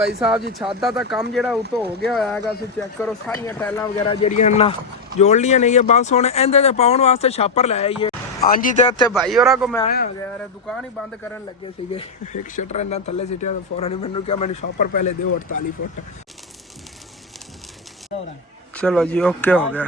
भाई साहब जी छत का काम जो उतो हो गया होगा। चेक करो सारिया टाइल वगैरह जड़ियां ना जोड़ लिया नहीं बस हुण इहदे पाउण वास्ते छापर लै आईए। हाँ जी तो इतने भाई होर को मैं आया गया यार दुकान ही बंद करन लगे थे। एक शटर इन्ना थले सिटिया तो फौरन ही मैंने क्या मैंने शॉपर पहले दो 48 फुट। चलो जी ओके हो गया।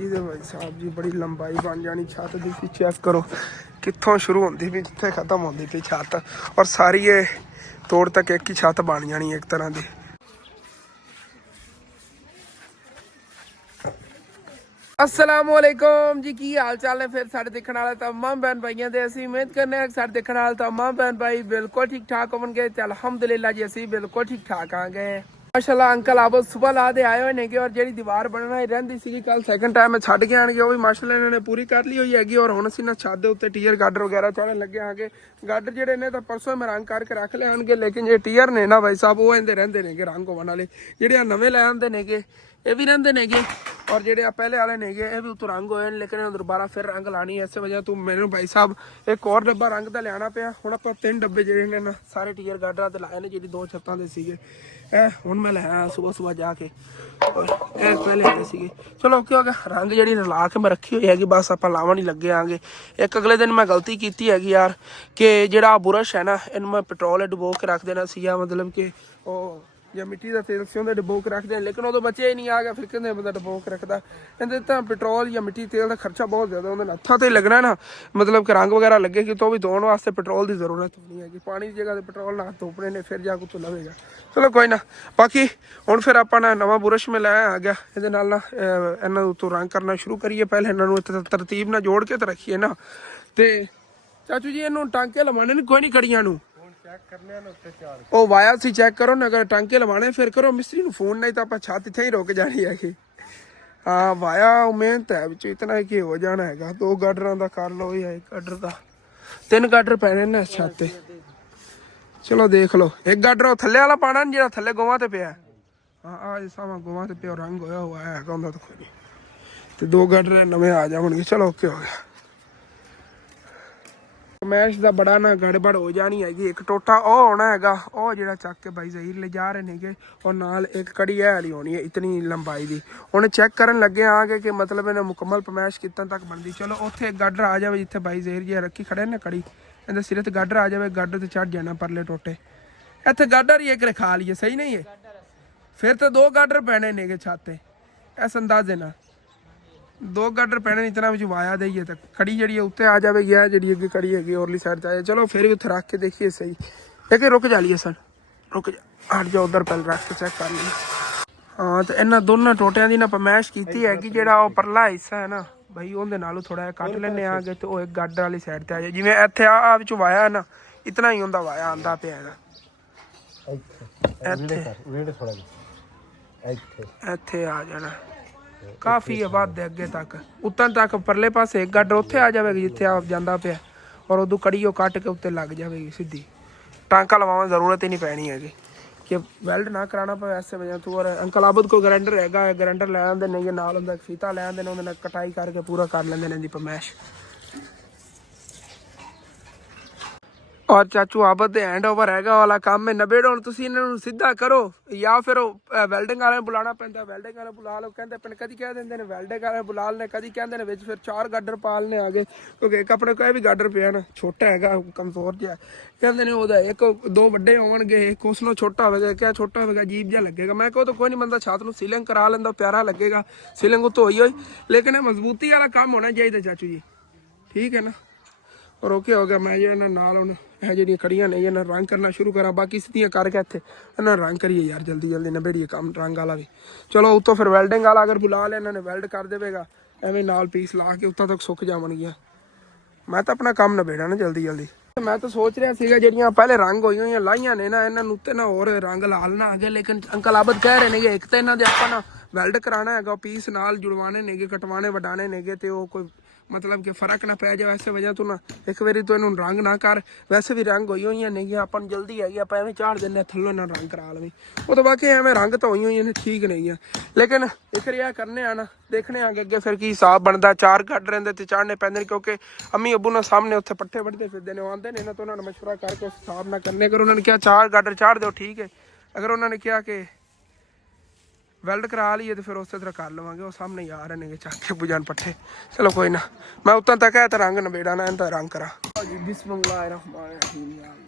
भाई साहब जी बड़ी लंबाई बन जानी छत की। चेक करो कितों शुरू होती भी जिथे खत्म होती थी छत और सारी ये तोड़ तक एक ही छत बन जानी एक तरह की। असलामुअलैकुम जी की हाल चाल है फिर साढ़े देखने वाले तमाम बहन भाइयों के असं उम्मीद करने साढ़े देखने वाले तमाम बहन भाई बिल्कुल ठीक ठाक होंगे। अलहमदुलिल्लाह जी असं बिल्कुल ठीक ठाक आ गए माशाल्लाह। अंकल आप सुबह ला दे आए हुए ने और जी दीवार बनना ही रही सी कल सैकेंड टाइम मैं छड़ के आएंगे वो भी माशाल्लाह इन्होंने पूरी कर ली हुई हैगी। और हुण असीं ना छत दे उत्ते टीयर गाडर वगैरह चढ़न लगे आगे। गाडर जिहड़े ने तां परसों मैं रंग करके रख ले आएंगे लेकिन जे टीयर ने ना भाई साहब वो इहदे रहिंदे नेगे रंग होवन वाले जिहड़े नवें लै आंदे नेगे ये भी रहिंदे नेगे और जेडे पहले वाले नेगे ये भी उतो रंग होए लेकिन दोबारा फिर रंग लानी है। इस वजह तो मैंने भाई साहब एक और डब्बा रंग का लिया पिया। हुण आपां 3 डब्बे जेडे ने ना सारे टीयर गाडर ते लाए ने जी 2 छत्तां दे सीगे। हुण मैं लाया सुबह सुबह जाके पहले आए सीगे। चलो ओके हो गया। रंग जी ला के मैं रखी हुई हैगी बस आप लावन ही लगे आगे। एक अगले दिन मैं गलती की हैगी यार कि जो बुरश है ना इन मैं पेट्रोल डुबो के रख देना सी मतलब कि या मिट्टी का तेल से डुबो के रखते हैं लेकिन उदों बचे ही नहीं आ गया। फिर कहते बंदा डुबो के रखता कहते तो पेट्रोल या मिट्टी तेल का खर्चा बहुत ज़्यादा उन्होंने हत्थों तो ही लगना ना मतलब कि रंग वगैरह लगेगी तो भी धोने वास्ते पेट्रोल की जरूरत नहीं हैगी। पानी की जगह पेट्रोल ना धोपने ने फिर जाके तो लवेगा। चलो कोई ना बाकी हुण फिर आप ना नवा बुरश में लाया आ गया ये ना इन्हों उत्तों रंग करना शुरू करिए। पहले इन्होंने तरतीब ना जोड़ के तो रखिए ना तो चाचू जी इन्हों टांके लवाने नहीं कोई नहीं कड़ियां नूं ओ वाया सी चेक करो ना अगर टांके लवाने फिर करो मिस्त्री नूं फोन नहीं तो आप छत इत्थे ही रुक जानी है। हाँ वाया मेहनत है बिच इतना कि हो जाना है। 2 गाडरां दा कर लो या 1 गाडर दा 3 गाडर पैने ने छत ते। चलो देख लो एक गाडर थल्ले वाला पाना जो थल्ले गोवां ते पिया। हाँ आज सामा गोवां ते पिया रंग होया हुआ है तो कोई नहीं तो 2 गाडर नवे आ जाएंगे। चलो ओके हो गया। मैश का बड़ा ना गड़बड़ हो जानी हैगी। एक टोटा ओ होना हैगा ओ जिहड़ा चक के भाई जहीर ले जा रहे नेगे और नाल एक कड़ी है वाली होनी है इतनी लंबाई दी। हुण चेक करन लगे आगे कि मतलब इन्हें मुकम्मल पमैश कितने तक बनती। चलो उत्थे एक गाडर आ जाए जिथे भाई जहीर जी रखी खड़े ने कड़ी इहदे सिरे ते गाडर आ जाए गाडर ते चढ़ जाना परले टोटे इत्थे गाडर ही एक रखा लीए सही नहीं है फिर तो 2 गाडर पैने नेगे छत ते इस अंदाजे ना 2 गाडर पैने इतना वाया देइए तो कड़ी जी उत्ते आ जाएगी है जी अगे कड़ी है औरली साइड आ जाए। चलो फिर भी उत्थे रख के देखिए सही एक रुक जा लिए सर रुक जा हट जाओ उधर पहले रख के चेक कर लिए। हाँ तो इन्होंने दोनों टोटिया की ना पमैश की हैगी जो परला हिस्सा है ना भाई उनके नालों थोड़ा जिहा कट लेने आ गए तो एक गाडर वाली साइड पर आ जाए जिमें इत्थे आ वाया है ना इतना ही उनका वाया आंदा पे इत्थे आ जाना काफ़ी है वध अगे तक उत्तन तक परले पास एक गाडर उत्थे आ जाएगी जिथे आप जाता पे और उदू कड़ी कट के उत्ते लग जाएगी सीधी टांका लवावन जरूरत ही नहीं पैनी हैगी कि वेल्ड ना कराना पे ऐसे वजह तो। और अंकल आबद को ग्राइंडर है ग्राइंडर लै आते नहीं नाल उनका फीता लै आते उन्होंने कटाई करके पूरा कर लेंगे इन्होंने पमैश। और चाचू आबद दे हैंड ओवर हैगा वाला काम है नबेड़ हुण तुसीं इन्हां नूं सीधा करो या फिर वैल्डिंग वाले बुलाना पैंदा वैल्डिंग वाले बुला लो कहते अपने कदी कह देंगे ने वैल्डिंग वाले बुला लेने कदी कहते हैं फिर 4 गाडर पालने आगे क्योंकि एक अपने कोई भी गाडर पिया ना छोटा है कमजोर जिहा कहते ने ओदा एक 2 वड्डे होणगे एक उस नाल छोटा होवेगा क्या छोटा होवेगा अजीब जिहा लगेगा। मैं कहो तो कोई नहीं बंदा छत नूं सीलिंग करा लेंदा प्यारा लगेगा सीलिंग तो होई होई लेकिन मजबूती वाला काम होना चाहिए चाचू जी ठीक है ना। और ओके हो गया मैं जो नाल हुण है जी खड़ियां नहीं इन्हें रंग करना शुरू करा बाकी सीधियां करके इत्थे इन्हें रंग करिए यार जल्दी जल्दी नबेड़िए काम रंग वाला भी। चलो उत्तों फिर वैल्डिंग वाला अगर बुला लिया इन्होंने वैल्ड कर देगा एवं नाल पीस ला के उत्तों तक सुक जावणगियां। मैं तो अपना काम नबेड़ा ना जल्दी जल्दी। मैं तो सोच रहा सीगा ਜਿਹੜੀਆਂ पहले रंग होई हुई लाइयां ने ना इन्होंने उत्ते ना होर रंग ला लेना आगे लेकिन अंकल आबद कह रहे ने एक तो इन्हों दे आपां ना वैल्ड कराना है पीस नाल जुड़वाने नेगे कटवाने वडाने नेगे तो कोई ਮਤਲਬ ਕਿ ਫਰਕ ਨਾ ਪੈ ਜਾਵੇ ਐਸੇ ਵਜ੍ਹਾ ਤੋਂ ਨਾ ਇੱਕ ਵਾਰੀ ਤੂੰ ਇਹਨੂੰ ਰੰਗ ਨਾ ਕਰ। ਵੈਸੇ ਵੀ ਰੰਗ ਹੋਈ ਹੋਈਆਂ ਨਹੀਂ ਆਪਾਂ ਨੂੰ ਜਲਦੀ ਹੈਗੀ ਆਪਾਂ ਐਵੇਂ ਝਾੜ ਦਿੰਦੇ ਥੱਲੋਂ ਨਾ ਰੰਗ ਕਰਾ ਲਵੇ ਉਹ ਤੋਂ ਬਾਕੀ ਐਵੇਂ ਰੰਗ ਤਾਂ ਹੋਈ ਹੋਈਆਂ ਨੇ ਠੀਕ ਨਹੀਂ ਆ ਲੇਕਿਨ ਇੱਕ ਰਿਆ ਕਰਨੇ ਆ ਨਾ ਦੇਖਣੇ ਆਗੇ ਅੱਗੇ ਫਿਰ ਕੀ ਹਿਸਾਬ ਬਣਦਾ। ਚਾਰ ਕੱਢ ਰਹਿੰਦੇ ਤੇ ਚਾੜਨੇ ਪੈਂਦੇ ਨੇ ਕਿਉਂਕਿ ਅੰਮੀ ਅੱਬੂ ਨਾਲ ਸਾਹਮਣੇ ਉੱਥੇ ਪੱਠੇ ਵੱਢਦੇ ਫਿਰਦੇ ਨੇ ਉਹ ਆਉਂਦੇ ਨੇ ਨਾ ਤਾਂ ਉਹਨਾਂ ਨੂੰ ਮਸ਼ਵਰਾ ਕਰਕੇ ਉਸ ਹਿਸਾਬ ਨਾਲ ਕਰਨੇ। ਅਗਰ ਉਹਨਾਂ ਨੇ ਕਿਹਾ ਚਾਰ ਗਾਡਰ ਚਾੜ ਦਿਓ ਠੀਕ ਹੈ ਅਗਰ ਉਹਨਾਂ ਨੇ ਕਿਹਾ ਕਿ ਵੈਲਡ ਕਰਾ ਲਈਏ ਤੇ ਫਿਰ ਉਸੇ ਤਰ੍ਹਾਂ ਕਰ ਲਵਾਂਗੇ। ਉਹ ਸਾਹਮਣੇ ਆ ਰਹੇ ਨੇ ਚੱਕ ਕੇ ਬੁਝਾਨ ਪੱਠੇ। ਚਲੋ ਕੋਈ ਨਾ ਮੈਂ ਉਤਾਂ ਤੱਕ ਹੈ ਤਾਂ ਰੰਗ ਨਵੇੜਾ ਨਾ ਇਹਦਾ ਰੰਗ ਕਰਾ ਜੀ। ਬਿਸਮਿल्लाहिर्रहमानिर्रहीम।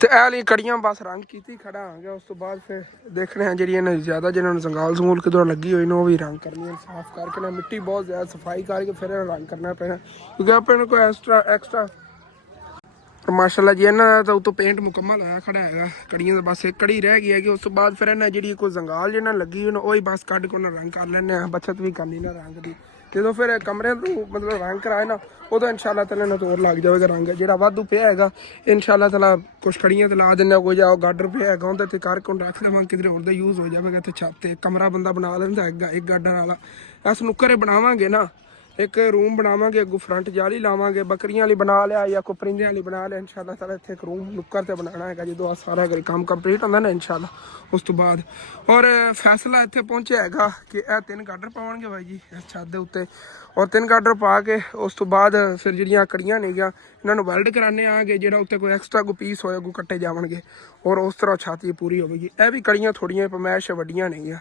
ਤੇ ਇਹ ਲਈ ਕੜੀਆਂ ਬਸ ਰੰਗ ਕੀਤੀ ਖੜਾ ਆ ਗਿਆ। ਉਸ ਤੋਂ ਬਾਅਦ ਫਿਰ ਦੇਖਣੇ ਆ ਜਿਹੜੀਆਂ ਨੇ ਜ਼ਿਆਦਾ ਜਿਹਨਾਂ ਨੂੰ ਸੰਗਾਲ ਸੰਗੂਲ ਕਿਧਰੋਂ ਲੱਗੀ ਹੋਈ ਨੇ ਉਹ ਵੀ ਰੰਗ ਕਰਨੀਆਂ ਸਾਫ਼ ਕਰਕੇ ਨਾ ਮਿੱਟੀ ਬਹੁਤ ਜ਼ਿਆਦਾ ਸਫਾਈ ਕਰਕੇ ਫਿਰ ਇਹਨਾਂ ਰੰਗ ਕਰਨਾ ਪੈਣਾ ਕਿਉਂਕਿ ਆਪਾਂ ਨੂੰ ਕੋਈ ਐਕਸਟਰਾ ਮਾਸ਼ਾਅੱਲਾ ਜੀ ਇਹਨਾਂ ਦਾ ਤਾਂ ਉਤੋਂ ਪੇਂਟ ਮੁਕੰਮਲ ਹੋਇਆ ਖੜਾ ਹੈਗਾ। ਕੜੀਆਂ ਦਾ ਬਸ ਇੱਕ ਕੜੀ ਰਹਿ ਗਈ ਹੈਗੀ। ਉਸ ਤੋਂ ਬਾਅਦ ਫਿਰ ਇਹਨਾਂ ਜਿਹੜੀ ਕੋਈ ਜ਼ੰਗਾਲ ਜਿਹਨਾਂ ਲੱਗੀ ਹੋਈ ਉਹ ਹੀ ਬਸ ਕੱਢ ਕੇ ਉਹਨਾਂ ਰੰਗ ਕਰ ਲੈਂਦੇ ਆ। ਬੱਚਤ ਵੀ ਕਰਨੀ ਨਾ ਰੰਗ ਦੀ। ਜਦੋਂ ਫਿਰ ਕਮਰੇ ਨੂੰ ਮਤਲਬ ਰੰਗ ਕਰਾਏ ਨਾ ਉਦੋਂ ਇਨਸ਼ਾਅੱਲਾ ਤਾਲਾ ਨਾ ਤੋਰ ਲੱਗ ਜਾਵੇਗਾ ਰੰਗ ਜਿਹੜਾ ਵਾਧੂ ਪਿਆ ਹੈਗਾ ਇਨਸ਼ਾਅੱਲਾ ਤਾਲਾ ਕੁਛ ਕੜੀਆਂ ਤੇ ਲਾ ਦਿੰਦੇ ਕੋਈ ਜਾਓ ਗਾਡਰ ਪਿਆ ਹੈਗਾ ਉਹਦੇ ਤੇ ਕਰਕੇ ਰੱਖ ਲਵਾਂਗੇ ਕਿਧਰੇ ਹੋਰ ਦਾ ਯੂਜ਼ ਹੋ ਜਾਵੇਗਾ। ਤੇ ਛੱਤ ਤੇ ਕਮਰਾ ਬੰਦਾ ਬਣਾ ਲੈਂਦਾ ਹੈਗਾ ਇੱਕ ਗਾਡਰ ਵਾਲਾ। ਇਸ ਨੂੰ ਘਰੇ ਬਣਾਵਾਂਗੇ ਨਾ ਇੱਕ ਰੂਮ ਬਣਾਵਾਂਗੇ ਅੱਗੋਂ ਫਰੰਟ ਜਾਲੀ ਲਾਵਾਂਗੇ ਬੱਕਰੀਆਂ ਵਾਲੀ ਬਣਾ ਲਿਆ ਜਾਂ ਕੋਈ ਪਰਿੰਦਿਆਂ ਵਾਲੀ ਬਣਾ ਲਿਆ ਇਨਸ਼ਾਅੱਲਾ ਤਾਲਾ ਇੱਥੇ ਇੱਕ ਰੂਮ ਨੁੱਕਰ ਤੇ ਬਣਾਉਣਾ ਹੈਗਾ ਜਦੋਂ ਆ ਸਾਰਾ ਕੰਮ ਕੰਪਲੀਟ ਹੁੰਦਾ ਨਾ ਇਨਸ਼ਾਅੱਲਾ। ਉਸ ਤੋਂ ਬਾਅਦ ਔਰ ਫੈਸਲਾ ਇੱਥੇ ਪਹੁੰਚਿਆ ਹੈਗਾ ਕਿ ਇਹ 3 ਗਾਡਰ ਪਾਉਣਗੇ ਬਾਈ ਜੀ ਇਸ ਛੱਤ ਦੇ ਉੱਤੇ ਔਰ 3 ਗਾਡਰ ਪਾ ਕੇ ਉਸ ਤੋਂ ਬਾਅਦ ਫਿਰ ਜਿਹੜੀਆਂ ਕੜੀਆਂ ਨੇਗੀਆਂ ਇਹਨਾਂ ਨੂੰ ਵੈਲਡ ਕਰਾਣੇ ਆਗੇ ਜਿਹੜਾ ਉੱਤੇ ਕੋਈ ਐਕਸਟਰਾ ਕੋਈ ਪੀਸ ਹੋਇਆ ਕੋਈ ਕੱਟੇ ਜਾਵਣਗੇ ਔਰ ਉਸ ਤਰ੍ਹਾਂ ਛਾਤੀ ਪੂਰੀ ਹੋਵੇਗੀ। ਇਹ ਵੀ ਕੜੀਆਂ ਥੋੜੀਆਂ ਪਮੈਸ਼ ਵੱਡੀਆਂ ਨੇਗੀਆਂ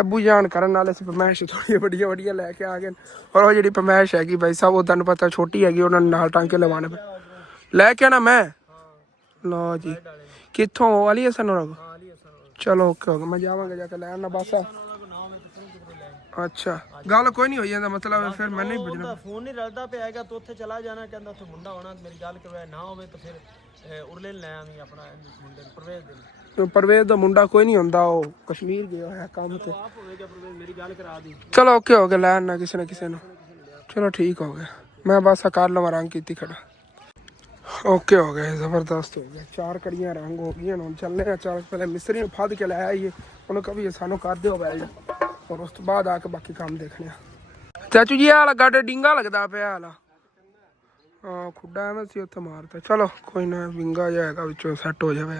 ਅੱਬੂ ਜਾਨ ਕਰਨ ਨਾਲ ਅਸੀਂ ਪਮੈਸ਼ ਥੋੜੀਆਂ ਵੱਡੀਆਂ ਲੈ ਕੇ ਆ ਗਏ ਔਰ ਉਹ ਜਿਹੜੀ ਪਮੈਸ਼ ਹੈਗੀ ਬਾਈ ਸਾਹਿਬ ਉਹ ਤੁਹਾਨੂੰ ਪਤਾ ਛੋਟੀ ਹੈਗੀ ਉਹਨਾਂ ਨੂੰ ਨਾਲ ਟਾਂਕੇ ਲਵਾਉਣੇ ਲੈ ਕੇ ਆਣਾ ਮੈਂ ਲਓ ਜੀ ਕਿੱਥੋਂ ਵਾਲੀ ਹਸਨ ਚਲੋ ਓਕੇ ਹੋ ਗਿਆ ਮੈਂ ਜਾਵਾਂਗਾ ਜਾ ਕੇ ਲੈ ਆਣਾ ਬਸ। ਅੱਛਾ ਗੱਲ ਕੋਈ ਨਹੀਂ ਹੋਈ ਜਾਂਦਾ ਮਤਲਬ ਫਿਰ ਮੈਨੂੰ ਹੀ ਬੁਝਣਾ ਫੋਨ ਨਹੀਂ ਰਲਦਾ ਪਿਆ ਹੈਗਾ ਤੂੰ ਉੱਥੇ ਚਲਾ ਜਾਣਾ ਕਹਿੰਦਾ ਉੱਥੇ ਮੁੰਡਾ ਹੋਣਾ ਮੇਰੀ ਗੱਲ ਕਰਵਾਇਆ ਨਾ ਹੋਵੇ ਤਾਂ ਫਿਰ ਉਰਲੇ ਲੈ ਆਵੀਂ ਆਪਣਾ ਮੁੰਡੇ ਨੂੰ ਪਰਵੇਜ਼ ਦਾ ਮੁੰਡਾ ਕੋਈ ਨਹੀਂ ਹੁੰਦਾ ਉਹ ਕਸ਼ਮੀਰ ਗਿਆ ਹੋਇਆ ਕੰਮ ਤੇ ਆਪ ਹੋਵੇਗਾ ਪਰਵੇਜ਼ ਮੇਰੀ ਗੱਲ ਕਰਾ ਦੀ। ਚਲੋ ਓਕੇ ਹੋ ਗਿਆ ਲੈ ਆਣਾ ਕਿਸੇ ਨਾ ਕਿਸੇ ਨੂੰ। ਚਲੋ ਠੀਕ ਹੋ ਗਿਆ ਮੈਂ ਬਸ ਕਰ ਲਵਾਂ ਰੰਗ ਕੀਤੀ ਖੜਾ ਓਕੇ ਹੋ ਗਿਆ ਜ਼ਬਰਦਸਤ ਹੋ ਗਿਆ। 4 ਕੜੀਆਂ ਰੰਗ ਹੋ ਗਈਆਂ ਹੁਣ ਚੱਲਨੇ ਆ। ਚਾਰ ਪਹਿਲੇ ਮਿਸਤਰੀ ਨੂੰ ਫੱਦ ਕੇ ਲੈ ਆਈਏ ਉਹਨੂੰ ਕਹੀ ਸਾਨੂੰ ਕਰ ਦਿਓ ਵੈਲਡ ਔਰ ਉਸ ਤੋਂ ਬਾਅਦ ਆ ਕੇ ਬਾਕੀ ਕੰਮ ਦੇਖਣੇ ਆ। ਚਾਚੂ ਜੀ ਆਹ ਗਾਡੇ ਡਿੰਗਾ ਲੱਗਦਾ ਪਿਆ ਹਾਲਾ ਹਾਂ ਖੁੱਡਾ ਐਵੇਂ ਸੀ ਉੱਥੇ ਮਾਰਤਾ। ਚਲੋ ਕੋਈ ਨਾ ਵਿੰਗਾ ਜਿਹਾ ਹੈਗਾ ਵਿੱਚੋਂ ਸੈੱਟ ਹੋ ਜਾਵੇ।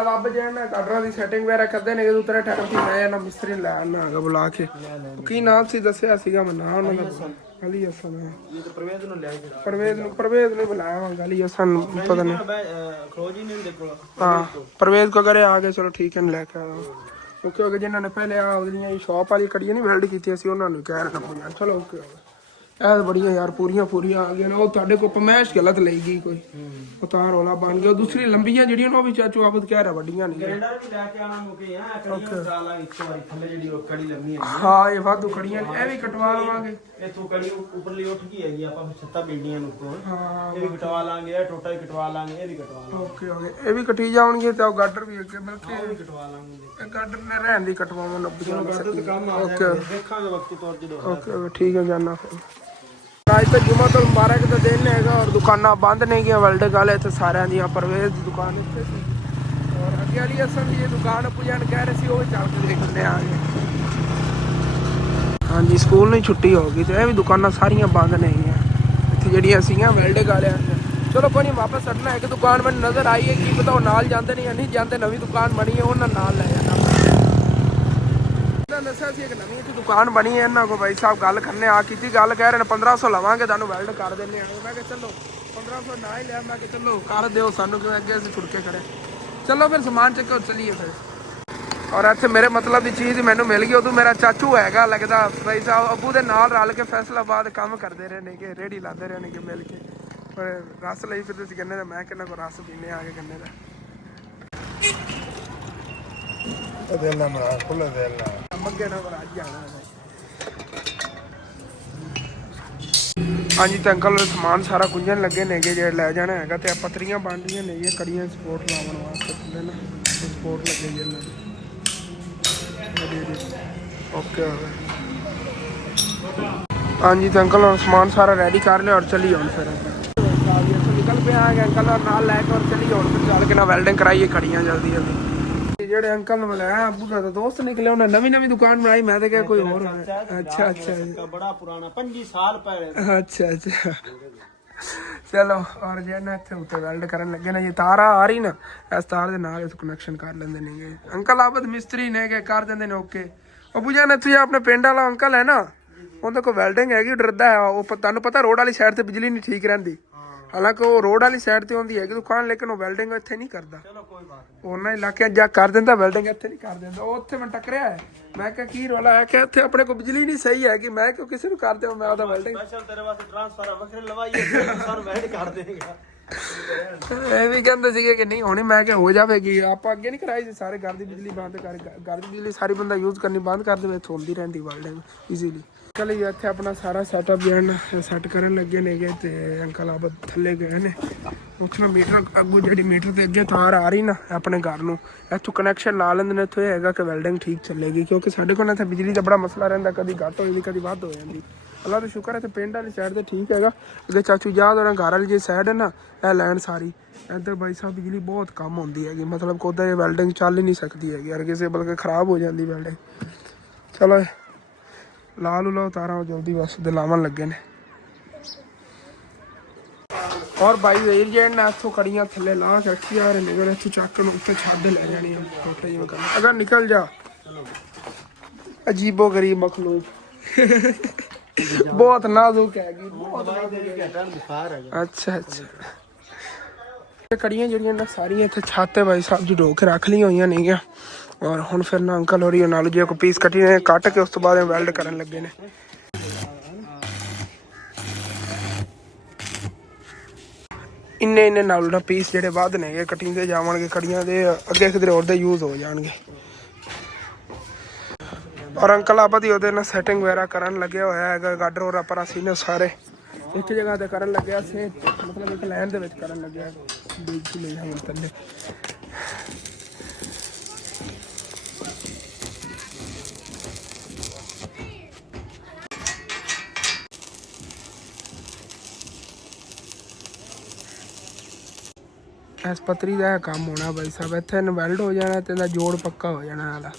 ਰੱਬ ਜਿਹੜਾ ਗਾਡਰਾਂ ਦੀ ਸੈਟਿੰਗ ਵਗੈਰਾ ਕਰਦੇ ਨੇ ਉਤਰੇ ਟਾਈਮ ਤੇ ਮੈਂ ਨਾ ਮਿਸਤਰੀ ਲੈ ਆਣਾ ਹੈਗਾ ਬੁਲਾ ਕੇ। ਕੀ ਨਾਮ ਸੀ ਦੱਸਿਆ ਸੀਗਾ ਮੈਂ ਨਾ ਉਹਨਾਂ ਦਾ ਅਲੀ ਹਸਨ ਇਹ ਤਾਂ ਪਰਵੇਜ਼ ਨੂੰ ਬੁਲਾਇਆ ਹਾਂ ਅਲੀ ਹਸਨ ਪਤਾ ਨਹੀਂ ਖਰੋਜੀ ਨੇ ਦੇਖੋ ਹਾਂ ਪਰਵੇਜ਼ ਕੋ ਕਰੇ ਆ ਗਏ ਚਲੋ ਠੀਕ ਹੈ ਲੈ ਕੇ ਆਇਆ ਓਕੇ ਹੋ ਗਿਆ। ਜਿਨ੍ਹਾਂ ਨੇ ਪਹਿਲੇ ਆ ਉਹਦੀਆਂ ਸ਼ਾਪ ਵਾਲੀ ਕੜੀਆਂ ਨਹੀਂ ਵੈਲਡ ਕੀਤੀਆਂ ਸੀ ਉਹਨਾਂ ਨੂੰ ਕਹਿ ਰਿਹਾ ਪੁੱਛਣਾ ਚਲੋ ਓਕੇ ਹੋ ਗਿਆ। ਇਹ ਬੜੀਆਂ ਯਾਰ ਪੂਰੀਆਂ ਆ ਗਈਆਂ ਨੇ ਉਹ ਤੁਹਾਡੇ ਕੋਲ ਪਮੈਸ਼ ਗਲਤ ਲਈ ਗਈ ਕੋਈ ਉਹ ਤਾਂ ਰੌਲਾ ਬਣ ਗਿਆ। ਦੂਸਰੀ ਲੰਬੀਆਂ ਜਿਹੜੀਆਂ ਉਹ ਵੀ ਚਾਚੂ ਆਬਦ ਕਹਿ ਰਿਹਾ ਵੱਡੀਆਂ ਨਹੀਂ ਗ੍ਰੈਂਡਰ ਵੀ ਲੈ ਕੇ ਆਣਾ ਮੁਕੇ ਆ ਕੜੀਆਂ ਡਾਲਾਂ ਇੱਕ ਵਾਰੀ ਥੱਲੇ ਜਿਹੜੀ ਉਹ ਕੜੀ ਲੰਮੀ ਹੈ ਹਾਂ ਇਹ ਵਾਧੂ ਕੜੀਆਂ ਇਹ ਵੀ ਕਟਵਾ ਲਵਾਂਗੇ। ਇਥੋਂ ਕੜੀ ਉੱਪਰਲੀ ਉੱਠ ਗਈ ਹੈਗੀ ਆਪਾਂ ਛੱਤਾਂ ਬਿਲਡੀਆਂ ਨੂੰ ਉੱਪਰੋਂ ਇਹ ਵੀ ਕਟਵਾ ਲਾਂਗੇ ਇਹ ਟੋਟਾ ਵੀ ਕਟਵਾ ਲਾਂਗੇ ਇਹ ਵੀ ਕਟਵਾ ਲਾਂਗੇ ਓਕੇ ਹੋ ਗਿਆ। ਇਹ ਵੀ ਕੱਟੀ ਜਾਣਗੇ ਤੇ ਉਹ ਗਾਡਰ ਵੀ ਅੱਗੇ ਬਲਕਿ ਇਹ ਵੀ ਕਟਵਾ ਲਾਂਗੇ ਗਾਡਰ ਨੇ ਰਹਿਣ ਦੀ ਕਟਵਾਵਾਂ 90 ਗਾਡਰ ਤੇ ਕੰਮ ਆ ਜਾਏਗਾ ਦੇਖਾਂਗੇ ਵਕਤੀ ਤੌਰ ਜਦੋਂ ਓਕੇ ਠੀਕ ਹੈ ਜਾਨਾ ਫਿਰ आज तो जुमा तो मुबारक का दिन है और दुकाना बंद नहीं गया वर्ल्ड वाले थे सारे दियाँ परवेज की दुकान इतने सी और अगे वाली असन की दुकान पुजन कह रहे थे वो चल के देखने आ गए। हाँ जी स्कूल नहीं छुट्टी हो गई तो यह भी दुकाना सारिया बंद नहीं है इतनी जड़िया सी वर्ल्ड वाले चलो कोई नहीं वापस हटना एक दुकान मैंने नज़र आई है कि बताओ नाल जाते नहीं नहीं जाते नवी दुकान बनी है उन्होंने नाल लै जाना दसा सी एक नवी दुकान बनी है इन्होंने को भाई साहब गल करने आ की गल कह रहे हैं 1500 लवांगे तुहानू वैल्ड कर देने मैं चलो 1500 ना ही लिया मैं चलो कर दो सानू क्यों अगे असीं छुड़के खड़े चलो फिर समान चक्को चलीए फिर और इत्थे मेरे मतलब की चीज़ मैनू मिल गई उदों मेरा चाचू हैगा लगता भाई साहब अबू दे नाल रल के फैसलाबाद काम करते रहे ने कि रेहड़ी लाते रहे ने कि मिल के पर रस लई फिर तुसीं गन्ने दा मैं किन्ना को रस पीने आ गए गन्ने दा मगे ना आज जाना ਹਾਂਜੀ ਤੇ ਅੰਕਲ ਸਮਾਨ ਸਾਰਾ ਗੁੰਝਣ ਲੱਗੇ ਨੇਗੇ ਜਿਹੜੇ ਲੈ ਜਾਣਾ ਹੈਗਾ ਤੇ ਪੱਤਰੀਆਂ ਬਣ ਰਹੀਆਂ ਨੇ ਇਹ ਕੜੀਆਂ ਸਪੋਰਟ ਲਾਉਣ ਵਾਸਤੇ ਥੱਲੇ ਨਾ ਸਪੋਰਟ ਲੱਗੇ ਜੀ ਇਹਨਾਂ ਦੀ ਓਕੇ ਹੋ ਗਿਆ। ਹਾਂਜੀ ਤੇ ਅੰਕਲ ਹੁਣ ਸਮਾਨ ਸਾਰਾ ਰੈਡੀ ਕਰ ਲਿਆ ਔਰ ਚੱਲੀ ਹੁਣ ਫਿਰ ਨਿਕਲ ਪਿਆ ਹੈਗਾ ਅੰਕਲ ਨਾਲ ਲੈ ਕੇ ਔਰ ਚੱਲੀ ਹੁਣ ਫਿਰ ਚੱਲ ਕੇ ਨਾ ਵੈਲਡਿੰਗ ਕਰਾਈਏ ਖੜੀਆਂ ਜਲਦੀ ਜਲਦੀ। ਜਿਹੜੇ ਅੰਕਲ ਨੂੰ ਮਿਲਿਆ ਅੱਬੂ ਦਾ ਦੋਸਤ ਨਿਕਲਿਆ ਉਹਨੇ ਨਵੀਂ ਦੁਕਾਨ ਬਣਾਈ ਮੈਂ ਤੇ ਕਿਹਾ ਕੋਈ ਹੋਰ ਅੱਛਾ ਅੱਛਾ ਬੜਾ ਪੁਰਾਣਾ 25 ਸਾਲ ਪਹਿਲੇ ਅੱਛਾ ਅੱਛਾ ਚਲੋ ਔਰ ਜੇ ਨਾ ਇੱਥੇ ਉੱਤੇ ਵੈਲਡ ਕਰਨ ਲੱਗੇ ਨਾ ਜੇ ਤਾਰ ਆ ਰਹੀ ਨਾ ਇਸ ਤਾਰ ਦੇ ਨਾਲ ਇਸ ਕਨੈਕਸ਼ਨ ਕਰ ਲੈਂਦੇ ਨੇਗੇ ਅੰਕਲ ਆਬਦ ਮਿਸਤਰੀ ਨੇ ਕਿ ਕਰ ਦਿੰਦੇ ਨੇ ਓਕੇ। ਉਹ ਬੁਝਾ ਨਾ ਤੁਸੀਂ ਆਪਣੇ ਪਿੰਡ ਵਾਲਾ ਅੰਕਲ ਹੈ ਨਾ ਉਹਦੇ ਕੋਲ ਵੈਲਡਿੰਗ ਹੈਗੀ ਡਰਦਾ ਹੈ ਉਹ ਤੁਹਾਨੂੰ ਪਤਾ ਰੋਡ ਵਾਲੀ ਸਾਈਡ ਤੇ ਬਿਜਲੀ ਨਹੀਂ ਠੀਕ ਰਹਿੰਦੀ ਹਾਲਾਂਕਿ ਉਹ ਰੋਡ ਵਾਲੀ ਸਾਈਡ ਤੇ ਹੁੰਦੀ ਹੈਗੀ ਦੁਕਾਨ ਲੇਕਿਨ ਉਹ ਵੈਲਡਿੰਗ ਇੱਥੇ ਨਹੀਂ ਕਰਦਾ। ਚਲੋ ਕੋਈ ਬਾਤ ਨਹੀਂ ਉਹਨਾਂ ਇਲਾਕਿਆਂ ਜਾ ਕਰ ਦਿੰਦਾ ਵੈਲਡਿੰਗ ਇੱਥੇ ਨਹੀਂ ਕਰ ਦਿੰਦਾ। ਉਹ ਉੱਥੇ ਮੈਂ ਟੱਕਰਿਆ ਹੈ ਮੈਂ ਕਿਹਾ ਕੀ ਰੌਲਾ ਹੈ ਕਿ ਇੱਥੇ ਆਪਣੇ ਕੋਲ ਬਿਜਲੀ ਨਹੀਂ ਸਹੀ ਹੈਗੀ ਮੈਂ ਕਿਉਂ ਕਿਸੇ ਨੂੰ ਕਰ ਦਿਆਂ ਮੈਂ ਉਹਦਾ ਵੈਲਡਿੰਗ ਸਪੈਸ਼ਲ ਤੇਰੇ ਵਾਸਤੇ ਟ੍ਰਾਂਸਫਾਰਮਰ ਵੱਖਰੇ ਲਵਾਈਏ ਸਾਨੂੰ ਵੈਲਡ ਕਰ ਦੇਗਾ। ਇਹ ਵੀ ਕਹਿੰਦੇ ਸੀਗੇ ਕਿ ਨਹੀਂ ਹੋਣੀ ਮੈਂ ਕਿਹਾ ਹੋ ਜਾਵੇਗੀ ਆਪਾਂ ਅੱਗੇ ਨਹੀਂ ਕਰਾਈ ਸੀ ਸਾਰੇ ਘਰ ਦੀ ਬਿਜਲੀ ਬੰਦ ਕਰ ਘਰ ਦੀ ਬਿਜਲੀ ਸਾਰੀ ਬੰਦਾ ਯੂਜ਼ ਕਰਨੀ ਬੰਦ ਕਰ ਦੇਵੇ ਇੱਥੇ ਹੁੰਦੀ ਰਹਿੰਦੀ ਵੈਲਡਿੰਗ ਈਜ਼ੀਲੀ। ਅੰਕਲ ਜੀ ਇੱਥੇ ਆਪਣਾ ਸਾਰਾ ਸੈਟਅਪ ਜਿਹੜਾ ਸੈੱਟ ਕਰਨ ਲੱਗੇ ਨੇਗੇ ਤੇ ਅੰਕਲ ਆਪ ਥੱਲੇ ਗਏ ਨੇ ਉੱਥੋਂ ਮੀਟਰ ਅੱਗੋਂ ਜਿਹੜੀ ਮੀਟਰ ਤੇ ਅੱਗੇ ਤਾਰ ਆ ਰਹੀ ਨਾ ਆਪਣੇ ਘਰ ਨੂੰ ਇੱਥੋਂ ਕਨੈਕਸ਼ਨ ਲਾ ਲੈਂਦੇ ਨੇ ਇੱਥੋਂ ਇਹ ਹੈਗਾ ਕਿ ਵੈਲਡਿੰਗ ਠੀਕ ਚੱਲੇਗੀ ਕਿਉਂਕਿ ਸਾਡੇ ਕੋਲ ਇੱਥੇ ਬਿਜਲੀ ਦਾ ਬੜਾ ਮਸਲਾ ਰਹਿੰਦਾ ਕਦੀ ਘੱਟ ਹੋ ਜਾਂਦੀ ਕਦੀ ਵੱਧ ਹੋ ਜਾਂਦੀ। ਅੱਲਾ ਦਾ ਸ਼ੁਕਰ ਹੈ ਤੇ ਪਿੰਡ ਵਾਲੀ ਸਾਈਡ ਤੇ ਠੀਕ ਹੈਗਾ ਅੱਗੇ ਚਾਚੂ ਯਾਦ ਹੋਣਾ ਘਰ ਵਾਲੀ ਜੇ ਸਾਈਡ ਹੈ ਨਾ ਇਹ ਲੈਣ ਸਾਰੀ ਇੱਧਰ ਬਾਈ ਸਾਹਿਬ ਬਿਜਲੀ ਬਹੁਤ ਕੰਮ ਹੁੰਦੀ ਹੈਗੀ ਮਤਲਬ ਕਿ ਉੱਧਰ ਵੈਲਡਿੰਗ ਚੱਲ ਹੀ ਨਹੀਂ ਸਕਦੀ ਹੈਗੀ ਯਾਰ ਕਿਸੇ ਬਲਕਿ ਖ਼ਰਾਬ ਹੋ ਜਾਂਦੀ ਵੈਲਡਿੰਗ। ਚਲੋ ਲਾ ਲਓ ਤਾਰਾਂ ਜਲਦੀ ਬਸ ਦੇ ਲਾਵਣ ਲੱਗੇ ਨੇ ਔਰ ਬਾਈ ਵੀਰ ਜੀ ਨੇ ਇੱਥੋਂ ਕੜੀਆਂ ਥੱਲੇ ਲਾ ਕੇ ਰੱਖੀ ਆ ਰਹੇ ਨੇ ਅਗਰ ਇੱਥੋਂ ਚੱਕ ਨੂੰ ਉੱਤੇ ਛੱਡ ਲੈ ਜਾਣੀ ਛੋਟੇ ਜਿਵੇਂ ਕਰਨਾ ਅਗਰ ਨਿਕਲ ਜਾ ਅਜੀਬੋ ਗਰੀਬ ਮਖਲੂਕ ਬਹੁਤ ਨਾਜ਼ੁਕ ਹੈਗੀ ਬਹੁਤ ਅੱਛਾ ਅੱਛਾ। ਕੜੀਆਂ ਜਿਹੜੀਆਂ ਨਾ ਸਾਰੀਆਂ ਇੱਥੇ ਛੱਤ ਤੇ ਬਾਈ ਸਾਹਿਬ ਜੀ ਢੋ ਕੇ ਰੱਖ ਲਈਆਂ ਹੋਈਆਂ ਨੇਗੀਆਂ ਔਰ ਹੁਣ ਫਿਰ ਨਾ ਅੰਕਲ ਹੋਰੀ ਨਾਲ ਜੇ ਕੋਈ ਪੀਸ ਕੱਟੀ ਨੇ ਕੱਟ ਕੇ ਉਸ ਤੋਂ ਬਾਅਦ ਵੈਲਡ ਕਰਨ ਲੱਗੇ ਨੇ। ਇੰਨੇ ਨਾਲ ਨਾ ਪੀਸ ਜਿਹੜੇ ਵੱਧ ਨੇ ਕਟਿੰਗ ਦੇ ਜਾਵਣਗੇ ਕੜੀਆਂ ਦੇ ਅੱਗੇ ਕਿਧਰੇ ਹੋਰ ਦੇ ਯੂਜ਼ ਹੋ ਜਾਣਗੇ। ਔਰ ਅੰਕਲ ਆਪਾਂ ਦੀ ਉਹਦੇ ਨਾਲ ਸੈਟਿੰਗ ਵਗੈਰਾ ਕਰਨ ਲੱਗਿਆ ਹੋਇਆ ਹੈਗਾ ਗਾਡਰ ਔਰ ਆਪਰ ਅਸੀਂ ਨੇ ਸਾਰੇ ਇੱਕ ਜਗ੍ਹਾ ਤੇ ਕਰਨ ਲੱਗਿਆ ਸੀ ਮਤਲਬ ਇੱਕ ਲਾਈਨ ਦੇ ਵਿੱਚ ਕਰਨ ਲੱਗਿਆ ਬੀਜ ਲਈ ਹਮ ਥੱਲੇ ਇਸ ਪੱਤਰੀ ਦਾ ਕੰਮ ਹੋਣਾ ਬਾਈ ਸਾਹਿਬ ਇੱਥੇ ਵੈਲਡ ਹੋ ਜਾਣਾ ਤੇ ਇਹਦਾ ਜੋੜ ਪੱਕਾ ਹੋ ਜਾਣਾ ਵਾਲਾ।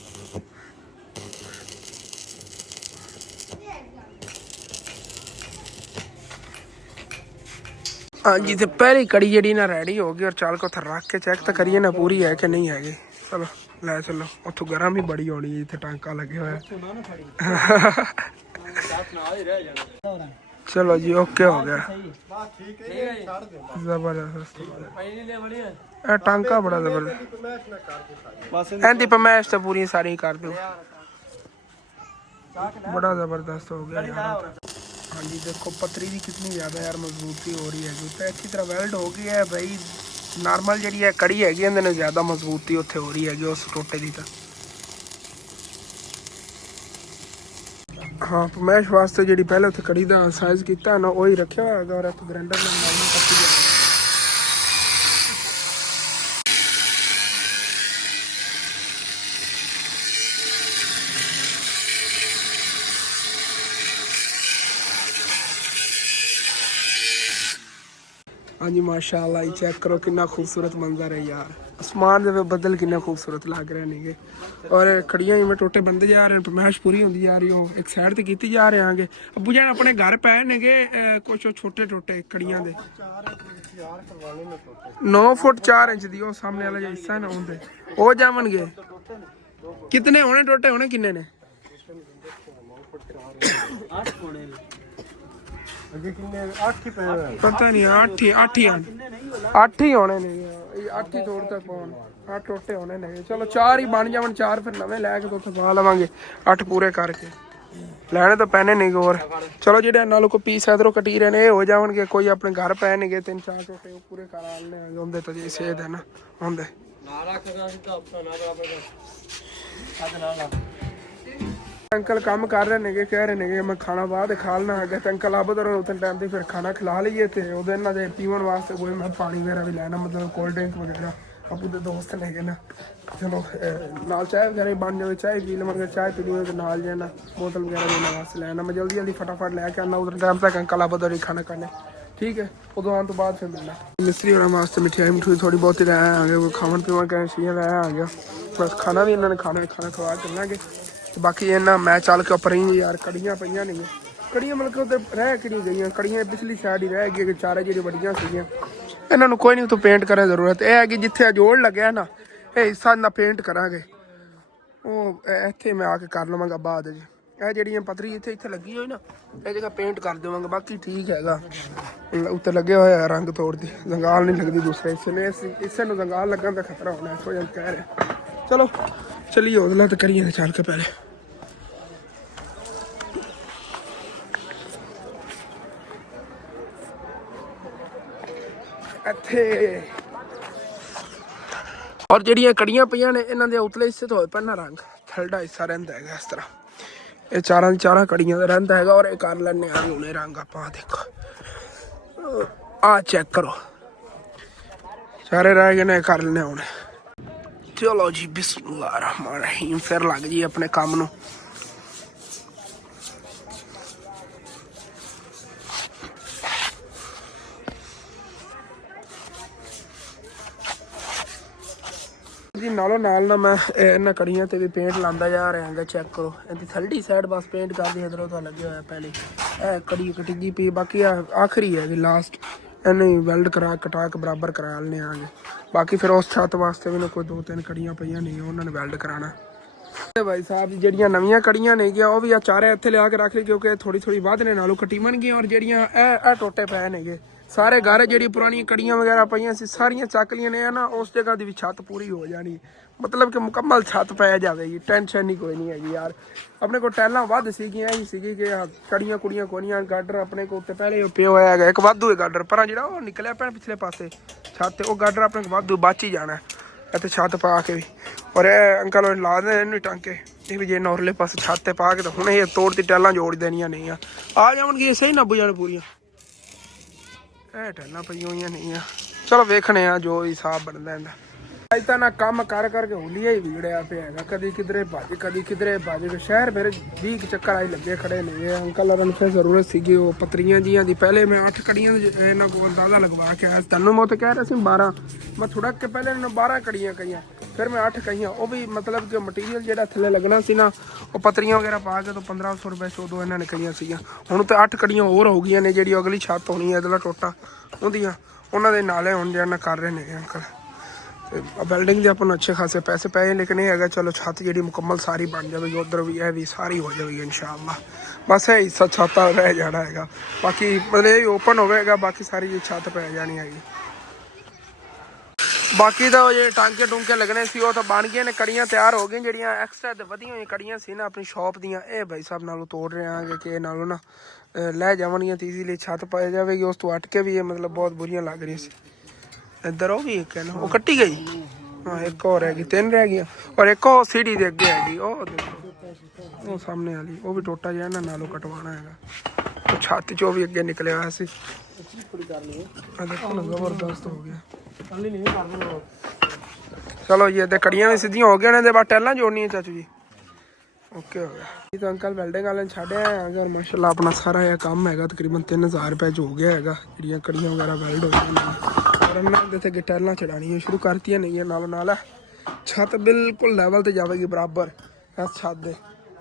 ਹਾਂਜੀ ਤੇ ਪਹਿਲੀ ਕੜੀ ਜਿਹੜੀ ਨਾ ਰੈਡੀ ਹੋ ਗਈ ਔਰ ਚੱਲ ਕੇ ਉੱਥੇ ਰੱਖ ਕੇ ਚੈੱਕ ਤਾਂ ਕਰੀਏ ਨਾ ਪੂਰੀ ਹੈ ਕਿ ਨਹੀਂ ਹੈਗੀ। ਚਲੋ ਲੈ ਚਲੋ ਉੱਥੋਂ ਗਰਮ ਹੀ ਬੜੀ ਹੋਣੀ ਹੈ ਜਿੱਥੇ ਟਾਂਕਾ ਲੱਗਿਆ ਹੋਇਆ। ਚਲੋ ਜੀ ਓਕੇ ਹੋ ਗਿਆ ਜ਼ਬਰਦਸਤ ਇਹ ਟਾਂਕਾ ਬੜਾ ਜ਼ਬਰਦਸਤ ਇਹਦੀ ਪਮੈਸ਼ ਤਾਂ ਪੂਰੀ ਸਾਰੀ ਕਰ ਦਿਓ ਬੜਾ ਜ਼ਬਰਦਸਤ ਹੋ ਗਿਆ ਯਾਰ। ਹਾਂਜੀ देखो पतरी भी कितनी ज़्यादा यार मजबूती हो रही है तो अच्छी तरह वेल्ड हो गई है भाई नॉर्मल जी है कड़ी हैगी ਇਹਦੇ ਨਾਲ ज़्यादा मजबूती उत्थे हो रही है उस टोटे की तो हाँ पमैश वास्ते जी पहले उत्थे कड़ी का साइज किया ना वही रखा हुआ है और इतने ग्राइंडर में पत्ती जाए। हाँ जी माशाल्लाह ये चेक करो कितना खूबसूरत मंजर है यार आसमान के बदल कितना खूबसूरत लग रहे हैं और खड़ियां में टोटे बनते जा रहे हैं पमैश पूरी होती जा रही हो एक साइड से की जा रहे हैं। अबू जान अपने घर पे ने कुछ छोटे छोटे खड़ियां दे 9 फुट 4 इंच दी सामने वाला जो हिस्सा है ना उनके वो जावनगे कितने होने टोटे होने किन्ने ने पता नहीं 8 ही होने ने 8 ही तोड़ तक पाउन 8 टोटे होने ने चलो 4 ही बन जावन 4 फिर नवे लैके तो पा लवांगे 8 पूरे करके लैने तो पैने नहीं और चलो जेडे नालों को पीस इधरों कटी रहे ने हो जावनगे कोई अपने घर पै नहीं 3-4 टोटे पूरे करा लेने होंदे तो जी सेहत है ना होंदे ਅੰਕਲ ਕੰਮ ਕਰ ਰਹੇ ਨੇਗੇ, ਕਹਿ ਰਹੇ ਨੇਗੇ ਮੈਂ ਖਾਣਾ ਬਾਅਦ ਖਾ ਲੈਣਾ ਹੈਗਾ, ਤੇ ਅੰਕਲ ਆਪ ਉਧਰ ਉਤਨ ਟਾਈਮ ਤੇ ਫਿਰ ਖਾਣਾ ਖਿਲਾ ਲਈਏ। ਤੇ ਉਹਦੇ ਇਹਨਾਂ ਦੇ ਪੀਵਣ ਵਾਸਤੇ ਕੋਈ ਮੈਂ ਪਾਣੀ ਵਗੈਰਾ ਵੀ ਲੈਣਾ, ਮਤਲਬ ਕੋਲਡ ਡਰਿੰਕ ਵਗੈਰਾ ਆਪੂ ਦੇ ਦੋਸਤ ਨੇਗੇ ਨਾ। ਚਲੋ ਨਾਲ ਚਾਹ ਵਗੈਰਾ ਬਣ ਜਾਵੇ, ਚਾਹ ਪੀ ਲਵਾਂਗੇ, ਚਾਹ ਪੀ ਲਈਏ ਤੇ ਨਾਲ ਜਾਣਾ ਬੋਤਲ ਵਗੈਰਾ ਦੇਣ ਵਾਸਤੇ ਲੈਣਾ। ਮੈਂ ਜਲਦੀ ਜਲਦੀ ਫਟਾਫਟ ਲੈ ਕੇ ਆਉਣਾ ਉਧਰ ਟਾਈਮ ਤੱਕ ਅੰਕਲ ਆਪ ਉਧਰ ਹੀ ਖਾਣਾ ਖਾਣੇ, ਠੀਕ ਹੈ। ਉਦੋਂ ਆਉਣ ਤੋਂ ਬਾਅਦ ਫਿਰ ਮਿਲਣਾ। ਮਿਸਤਰੀ ਹੋਰਾਂ ਵਾਸਤੇ ਮਿਠਾਈ ਮਿਠੂਈ ਥੋੜੀ ਬਹੁਤੀ ਲੈ ਆ ਗਏ, ਖਾਣ ਪੀਣ ਕੇ ਚੀਜ਼ਾਂ ਲੈ ਆ ਗਿਆ। ਬਸ ਖਾਣਾ ਵੀ ਇਹਨਾਂ ਨੇ ਖਾਣਾ ਖਵਾ ਚੱਲਾਂਗੇ। ਤੇ ਬਾਕੀ ਇਹਨਾਂ ਮੈਂ ਚੱਲ ਕੇ ਉੱਪਰ ਹੀ ਯਾਰ ਕੜੀਆਂ ਪਈਆਂ ਨਹੀਂ, ਕੜੀਆਂ ਮਤਲਬ ਕਿ ਉੱਧਰ ਰਹਿ ਕਿਹੜੀ ਗਈਆਂ, ਕੜੀਆਂ ਪਿਛਲੀ ਸਾਈਡ ਹੀ ਰਹਿ ਗਈਆਂ, ਚਾਰੇ ਜਿਹੜੀ ਵੱਡੀਆਂ ਸੀਗੀਆਂ। ਇਹਨਾਂ ਨੂੰ ਕੋਈ ਨਹੀਂ ਉੱਥੋਂ ਪੇਂਟ ਕਰਨ ਦੀ ਜ਼ਰੂਰਤ, ਇਹ ਹੈ ਕਿ ਜਿੱਥੇ ਜੋੜ ਲੱਗਿਆ ਨਾ ਇਹ ਹਿੱਸਾ ਨਾ ਪੇਂਟ ਕਰਾਂਗੇ, ਉਹ ਇੱਥੇ ਮੈਂ ਆ ਕੇ ਕਰ ਲਵਾਂਗਾ ਬਾਅਦ ਜੀ। ਇਹ ਜਿਹੜੀਆਂ ਪੱਥਰੀ ਇੱਥੇ ਲੱਗੀ ਹੋਈ ਨਾ ਇਹ ਜਗ੍ਹਾ ਪੇਂਟ ਕਰ ਦੇਵਾਂਗੇ। ਬਾਕੀ ਠੀਕ ਹੈਗਾ, ਉੱਤੇ ਲੱਗੇ ਹੋਇਆ ਰੰਗ ਤੋੜਦੀ, ਜੰਗਾਲ ਨਹੀਂ ਲੱਗਦੀ ਦੂਸਰੇ ਹਿੱਸੇ ਨੇ, ਇਸੇ ਨੂੰ ਜੰਗਾਲ ਲੱਗਣ ਦਾ ਖਤਰਾ ਹੋਣਾ ਇਸ ਵਜ੍ਹਾ ਕਹਿ ਰਿਹਾ। ਚਲੋ ਚਲੀਏ ਉਹਦੇ ਤੇ ਕਰੀਏ ਚੱਲ ਕੇ ਪਹਿਲੇ। ਇੱਥੇ ਔਰ ਜਿਹੜੀਆਂ ਕੜੀਆਂ ਪਈਆਂ ਨੇ ਇਹਨਾਂ ਦੇ ਉਤਲੇ ਹਿੱਸੇ ਤੋਂ ਹੋਏ ਪਹਿਨਾ ਰੰਗ, ਥਲੜਾ ਹਿੱਸਾ ਰਹਿੰਦਾ ਹੈਗਾ ਇਸ ਤਰ੍ਹਾਂ। ਇਹ ਚਾਰਾਂ ਕੜੀਆਂ ਦਾ ਰਹਿੰਦਾ ਹੈਗਾ। ਔਰ ਇਹ ਕਰ ਲੈਣੇ ਆ ਹੁਣੇ ਰੰਗ ਆਪਾਂ, ਦੇਖੋ ਆ ਚੈੱਕ ਕਰੋ, ਸਾਰੇ ਰਹਿ ਗਏ ਨੇ, ਕਰ ਲੈਣੇ ਹੁਣ। ਚਲੋ ਜੀ ਬਿਸਮਿल्लाह रहमान रहीम, ਫਿਰ ਲੱਗ ਜੀ ਆਪਣੇ ਕੰਮ ਨੂੰ। ਜੀ ਨਾਲੋਂ ਨਾਲ ਨਾ ਮੈਂ ਇਹਨਾਂ ਕੜੀਆਂ ਤੇ ਵੀ ਪੇਂਟ ਲਾਉਂਦਾ ਜਾ ਰਿਹਾ ਹੈਗਾ, ਚੈੱਕ ਕਰੋ। ਇਹਦੀ ਥਲੜੀ ਸਾਈਡ ਬਸ ਪੇਂਟ ਕਰਦੀ, ਇਧਰੋਂ ਤਾਂ ਲੱਗਿਆ ਹੋਇਆ ਪਹਿਲੇ। ਇਹ ਕੜੀ ਕਟਿੱਗੀ ਪਈ, ਬਾਕੀ ਆਖਰੀ ਹੈਗੀ ਲਾਸਟ, ਇਹਨੂੰ ਵੈਲਡ ਕਰਾ ਕਟਾ ਕੇ ਬਰਾਬਰ ਕਰਾ ਲੈਣੇ ਆਗੇ। ਬਾਕੀ ਫਿਰ ਉਸ ਛੱਤ ਵਾਸਤੇ ਵੀ ਕੋਈ 2-3 ਕੜੀਆਂ ਪਈਆਂ ਨਹੀਂ, ਉਹਨਾਂ ਨੇ ਵੈਲਡ ਕਰਾਉਣਾ। ਭਾਈ ਸਾਹਿਬ ਜੀ ਜਿਹੜੀਆਂ ਨਵੀਆਂ ਕੜੀਆਂ ਨੇਗੀਆਂ ਉਹ ਵੀ ਆ ਚਾਰੇ ਇੱਥੇ ਲਿਆ ਕੇ ਰੱਖ ਲਈ, ਕਿਉਂਕਿ ਥੋੜੀ ਵੱਧ ਨੇ ਨਾਲੋਂ ਕੱਟੀਵਣਗੀਆਂ। ਔਰ ਜਿਹੜੀਆਂ ਇਹ ਟੋਟੇ ਪਏ ਨੇਗੇ ਸਾਰੇ ਘਰ, ਜਿਹੜੀ ਪੁਰਾਣੀਆਂ ਕੜੀਆਂ ਵਗੈਰਾ ਪਈਆਂ ਸੀ ਸਾਰੀਆਂ ਚੱਕ ਲੀਆਂ ਨੇ ਨਾ। ਉਸ ਜਗ੍ਹਾ ਦੀ ਵੀ ਛੱਤ ਪੂਰੀ ਹੋ ਜਾਣੀ, ਮਤਲਬ ਕਿ ਮੁਕੰਮਲ ਛੱਤ ਪੈ ਜਾਵੇਗੀ, ਟੈਨਸ਼ਨ ਨਹੀਂ ਕੋਈ ਨਹੀਂ ਹੈਗੀ ਯਾਰ। ਆਪਣੇ ਕੋਲ ਟੈਲਾਂ ਵੱਧ ਸੀਗੀਆਂ, ਇਹੀ ਸੀਗੀ ਕਿ ਕੜੀਆਂ ਕੁੜੀਆਂ ਕੋਨੀਆਂ ਗਾਡਰ ਆਪਣੇ ਕੋਲ ਉੱਤੇ ਪਹਿਲੇ ਪਿਆ ਹੋਇਆ ਹੈਗਾ ਇੱਕ ਵਾਧੂ ਹੈ ਗਾਡਰ, ਪਰ ਜਿਹੜਾ ਉਹ ਨਿਕਲਿਆ ਪੈਣ ਪਿਛਲੇ ਪਾਸੇ ਛੱਤ ਤੇ, ਉਹ ਗਾਡਰ ਆਪਣੇ ਕੋਲ ਵਾਧੂ ਬਚ ਹੀ ਜਾਣਾ ਇੱਥੇ ਛੱਤ ਪਾ ਕੇ ਵੀ। ਔਰ ਇਹ ਅੰਕਲ ਲਾ ਦੇ ਇਹਨੂੰ ਟਾਂਕੇ, ਇਹ ਵੀ ਜੇ ਨੌਰਲੇ ਪਾਸੇ ਛੱਤ ਤੇ ਪਾ ਕੇ ਤਾਂ ਹੁਣ ਇਹ ਤੋੜ ਦੀ ਟੈਲਾਂ ਜੋੜ ਦੇਣੀਆਂ ਨਹੀਂ ਆ ਜਾਣਗੀਆਂ ਸਹੀ ਨਾ ਬੁਝਣ ਪੂਰੀਆਂ। ਇਹ ਟੈਲਾਂ ਪਈਆਂ ਹੋਈਆਂ ਨਹੀਂ ਆ, ਚਲੋ ਵੇਖਣੇ ਆ ਜੋ ਹਿਸਾਬ ਬਣਦਾ ਇਹਦਾ। ਅੱਜ ਤਾਂ ਨਾ ਕੰਮ ਕਰਕੇ ਹੁਲੀਆ ਹੀ ਵਿਗੜਿਆ ਪਿਆ ਹੈਗਾ, ਕਦੀ ਕਿਧਰੇ ਭੱਜ। ਸ਼ਹਿਰ ਮੇਰੇ 20 ਚੱਕਰ ਆਈ ਲੱਗੇ ਖੜੇ ਨੇ। ਅੰਕਲ ਹੋਰਾਂ ਨੂੰ ਫਿਰ ਜ਼ਰੂਰਤ ਸੀਗੀ ਉਹ ਪਤਰੀਆਂ ਜੀਆਂ ਦੀ। ਪਹਿਲੇ ਮੈਂ 8 ਕੜੀਆਂ ਇਹਨਾਂ ਕੋਲ ਅੰਦਾਜ਼ਾ ਲਗਵਾ ਕੇ ਆਇਆ, ਤੁਹਾਨੂੰ ਮੈਂ ਤਾਂ ਕਹਿ ਰਿਹਾ ਸੀ 12, ਮੈਂ ਥੋੜਾ ਕਿ ਪਹਿਲੇ ਇਹਨਾਂ 12 ਕੜੀਆਂ ਕਹੀਆਂ, ਫਿਰ ਮੈਂ 8 ਕਹੀਆਂ। ਉਹ ਵੀ ਮਤਲਬ ਕਿ ਮਟੀਰੀਅਲ ਜਿਹੜਾ ਥੱਲੇ ਲੱਗਣਾ ਸੀ ਨਾ, ਉਹ ਪਤਰੀਆਂ ਵਗੈਰਾ ਪਾ ਕੇ ਤਾਂ 1500 ਰੁਪਏ 'ਚ ਉਦੋਂ ਇਹਨਾਂ ਨੇ ਕਹੀਆਂ ਸੀਗੀਆਂ। ਹੁਣ ਤਾਂ 8 ਕੜੀਆਂ ਹੋਰ ਹੋ ਗਈਆਂ ਨੇ, ਜਿਹੜੀ ਅਗਲੀ ਛੱਤ ਹੋਣੀ ਹੈ ਇਹਦਾ ਟੋਟਾ ਉਹਦੀਆਂ, ਉਹਨਾਂ ਦੇ ਨਾਲੇ ਹੁਣ ਜਿਹੜਾ ਕਰ ਰਹੇ ਨੇ ਅੰਕਲ। ਬਿਲਡਿੰਗ ਦੇ ਆਪਾਂ ਨੂੰ ਅੱਛੇ ਖਾਸੇ ਪੈਸੇ ਪਏ, ਲੇਕਿਨ ਇਹ ਹੈਗਾ ਚਲੋ ਛੱਤ ਜਿਹੜੀ ਮੁਕੰਮਲ ਸਾਰੀ ਬਣ ਜਾਵੇਗੀ, ਉਧਰ ਵੀ ਇਹ ਵੀ ਸਾਰੀ ਹੋ ਜਾਵੇਗੀ ਇਨਸ਼ਾਅੱਲਾ। ਬਸ ਇਹ ਹਿੱਸਾ ਛੱਤ ਰਹਿ ਜਾਣਾ ਹੈਗਾ, ਬਾਕੀ ਮਤਲਬ ਇਹ ਓਪਨ ਹੋਵੇਗਾ, ਬਾਕੀ ਸਾਰੀ ਛੱਤ ਪੈ ਜਾਣੀ ਹੈਗੀ। ਬਾਕੀ ਤਾਂ ਜੇ ਟਾਂਕੇ ਲੱਗਣੇ ਸੀ ਉਹ ਤਾਂ ਬਣ ਗਏ ਨੇ, ਕੜੀਆਂ ਤਿਆਰ ਹੋ ਗਈਆਂ। ਜਿਹੜੀਆਂ ਐਕਸਟਰਾ ਤੇ ਵਧੀਆਂ ਹੋਈਆਂ ਕੜੀਆਂ ਸੀ ਨਾ ਆਪਣੀ ਸ਼ੌਪ ਦੀਆਂ, ਇਹ ਭਾਈ ਸਾਹਿਬ ਨਾਲੋਂ ਤੋੜ ਰਹੇ ਆਂਗੇ ਕਿ ਇਹ ਨਾਲੋਂ ਨਾ ਲੈ ਜਾਵਣਗੀਆਂ ਤੇ ਈਜ਼ੀਲੀ ਛੱਤ ਪੈ ਜਾਵੇਗੀ। ਉਸ ਤੋਂ ਹਟ ਕੇ ਵੀ ਇਹ ਮਤਲਬ ਬਹੁਤ ਬੁਰੀਆਂ ਲੱਗ ਰਹੀਆਂ ਸੀ। ਇੱਧਰ ਉਹ ਵੀ ਇੱਕ ਹੈ ਨਾ, ਉਹ ਕੱਟੀ ਗਈ। ਹਾਂ ਇੱਕ ਹੋਰ ਹੈਗੀ, 3 ਰਹਿ ਗਈਆਂ। ਔਰ ਇੱਕ ਉਹ ਸੀੜੀ ਦੇ ਅੱਗੇ ਹੈਗੀ, ਉਹ ਦੇਖੋ ਉਹ ਸਾਹਮਣੇ ਵਾਲੀ, ਉਹ ਵੀ ਟੋਟਾ ਜਿਹਾ ਇਹਨਾਂ ਨਾਲੋਂ ਕਟਵਾਉਣਾ ਹੈਗਾ। ਉਹ ਛੱਤ 'ਚੋਂ ਵੀ ਅੱਗੇ ਨਿਕਲਿਆ ਹੋਇਆ ਸੀ। ਦੇਖੋ ਨਾ ਜ਼ਬਰਦਸਤ ਹੋ ਗਿਆ। ਚਲੋ ਜੀ ਇੱਥੇ ਕੜੀਆਂ ਵੀ ਸਿੱਧੀਆਂ ਹੋ ਗਈਆਂ ਨੇ, ਇਹਦੇ ਬਾਅਦ ਟੈਲਾਂ ਜੋੜਨੀਆਂ ਚਾਚੂ ਜੀ। ਓਕੇ ਹੋ ਗਿਆ ਜੀ। ਤਾਂ ਅੰਕਲ ਵੈਲਡਿੰਗ ਵਾਲੇ ਛੱਡਿਆ ਹੈਗਾ, ਔਰ ਮਾਸ਼ਾਅੱਲਾ ਆਪਣਾ ਸਾਰਾ ਇਹ ਕੰਮ ਹੈਗਾ ਤਕਰੀਬਨ 3000 ਰੁਪਏ 'ਚ ਹੋ ਗਿਆ ਹੈਗਾ। ਜਿਹੜੀਆਂ ਕੜੀਆਂ ਵਗੈਰਾ ਵੈਲਡ ਹੋਈਆਂ ਨੇ, ਔਰ ਇਹਨਾਂ ਦੇ ਤੇ ਟੈਲਾਂ ਚੜਾਉਣੀਆਂ ਸ਼ੁਰੂ ਕਰਤੀਆਂ ਨਹੀਂ ਨਾਲੋਂ ਨਾਲ। ਛੱਤ ਬਿਲਕੁਲ ਲੈਵਲ ਤੇ ਜਾਵੇਗੀ ਬਰਾਬਰ ਇਸ ਛੱਤ ਦੇ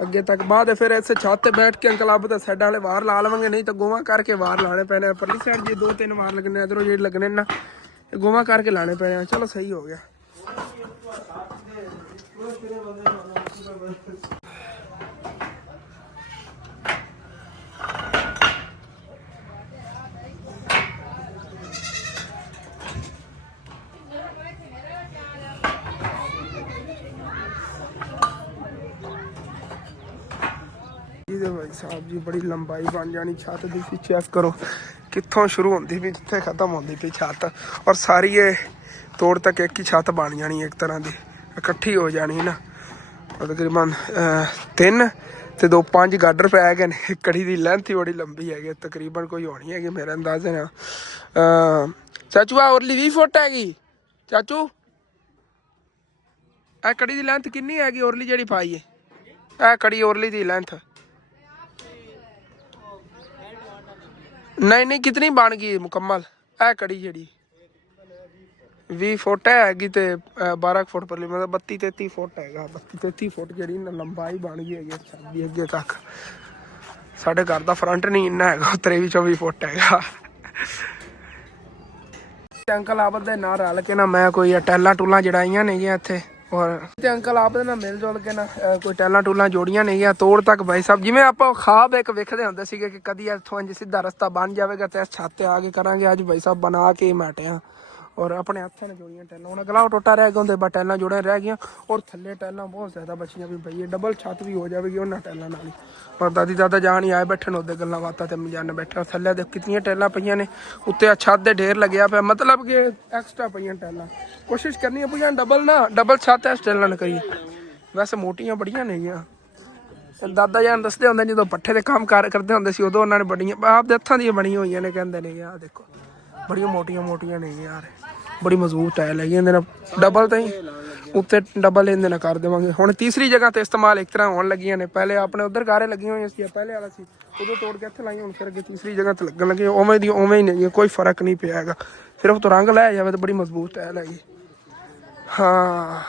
ਅੱਗੇ ਤੱਕ। ਬਾਅਦ ਫਿਰ ਇਸੇ ਛੱਤ ਤੇ ਬੈਠ ਕੇ ਅੰਕਲ ਆਪ ਤਾਂ ਸਾਈਡਾਂ ਵਾਲੇ ਵਾਰ ਲਾ ਲਵਾਂਗੇ, ਨਹੀਂ ਤਾਂ ਗੋਵਾ ਕਰਕੇ ਵਾਰ ਲਾਣੇ ਪੈਣੇ। ਪਰਲੀ ਸਾਈਡ ਜੇ 2-3 ਵਾਰ ਲੱਗਣੇ, ਇੱਧਰੋਂ ਜਿਹੜੇ ਲੱਗਣੇ ਨਾ ਗੋਵਾ ਕਰਕੇ ਲਾਣੇ ਪੈਣੇ। ਚਲੋ ਸਹੀ ਹੋ ਗਿਆ। भाई साहब जी बड़ी लंबाई बन जानी छत की, चेक करो कितों शुरू होती भी जिथे खत्म होती पी छत। और सारी ये तोड़ तक एक ही छत बन जानी, एक तरह की इकट्ठी हो जानी ना। तकरीबन 3 ਤੇ 5 ਗਾਡਰ ਪੈ ਗਏ ਨੇ। ਕੜੀ ਦੀ ਲੈਂਥ ਹੀ ਬੜੀ ਲੰਬੀ ਹੈਗੀ, ਤਕਰੀਬਨ ਕੋਈ ਹੋਣੀ ਹੈਗੀ ਮੇਰੇ ਅੰਦਾਜ਼ੇ ਨਾਲ। ਚਾਚੂ ਆ ਉਰਲੀ 20 ਫੁੱਟ ਹੈਗੀ ਚਾਚੂ। ਇਹ ਕੜੀ ਦੀ ਲੈਂਥ ਕਿੰਨੀ ਹੈਗੀ ਉਰਲੀ ਜਿਹੜੀ ਪਾਈ ਹੈ? ਇਹ ਕੜੀ ਉਰਲੀ ਦੀ ਲੈਂਥ नहीं कितनी बन गई मुकम्मल? है कड़ी जी 20 फुट हैगी ते 12 फुट पर मतलब 32-33 फुट हैगा। 32-33 फुट जी लंबाई बन गई है। अच्छा अगे तक साढ़े घर का फ्रंट नहीं इन्ना है, 23-24 फुट हैगा। अंकल आबद दे नाल रल के ना मैं कोई टैलां टूलां जड़ाइयां ने इत्थे, और अंकल आप मिल जुल के ना कोई टैलां टूलां जोड़ियां नहीं तोड़ तक भाई साहब जिवें आपां ख्वाब एक वेखदे हुंदे सीगे कि कदी इत्थों इंज सीधा रस्ता बन जाएगा तो इस छत ते आके करांगे। अज भाई साहब बना के बैठे हैं और अपने हत्थों ने जोड़ियां टैलां। हुण गलाव टोटा रह गया होंदे, बट टैलां जोड़े रह गई और थल्ले टैलां बहुत ज़्यादा बचियां भी भई डबल छत भी हो जाएगी उन्हां टैलां नाल ही। और दादी दादा जान ही आए बैठे ओदे गल्लां बातां ते मजाने बैठे। और थल्ले दे कितनियां टैलां पईयां ने, उत्ते छत दे ढेर लग्या पिया, मतलब कि एक्स्ट्रा पईयां टैलां। कोशिश करनी है भैया डबल छत इस टैलां न करिए। वैसे मोटियां बड़ियां नेगियां। दादा जान दसदे हुंदे जदों पट्ठे दे काम कार करदे हुंदे सी उदों उन्हां ने बड़ियां आप दे हत्थां दियां बणियां होईयां ने कहंदे ने यार देखो बड़ियां मोटियां ने यार, बड़ी मजबूत टाइल है इहदे नाल डबल तो ही उत्ते डबल इहदे नाल कर देवांगे। हुण तीसरी जगह ते इस्तेमाल एक तरह होण लगियां ने। पहले अपने उधर गारे लगियां होईयां सी, पहले वाला सी उदों तोड़ के इत्थे लाईयां, हुण फिर अगे तीसरी जगह ते लगन लगे उवें दी उवें ही नहीं, कोई फर्क नहीं पिया हैगा। सिर्फ तो रंग लै जावे तो बड़ी मजबूत टाइल हैगी। हाँ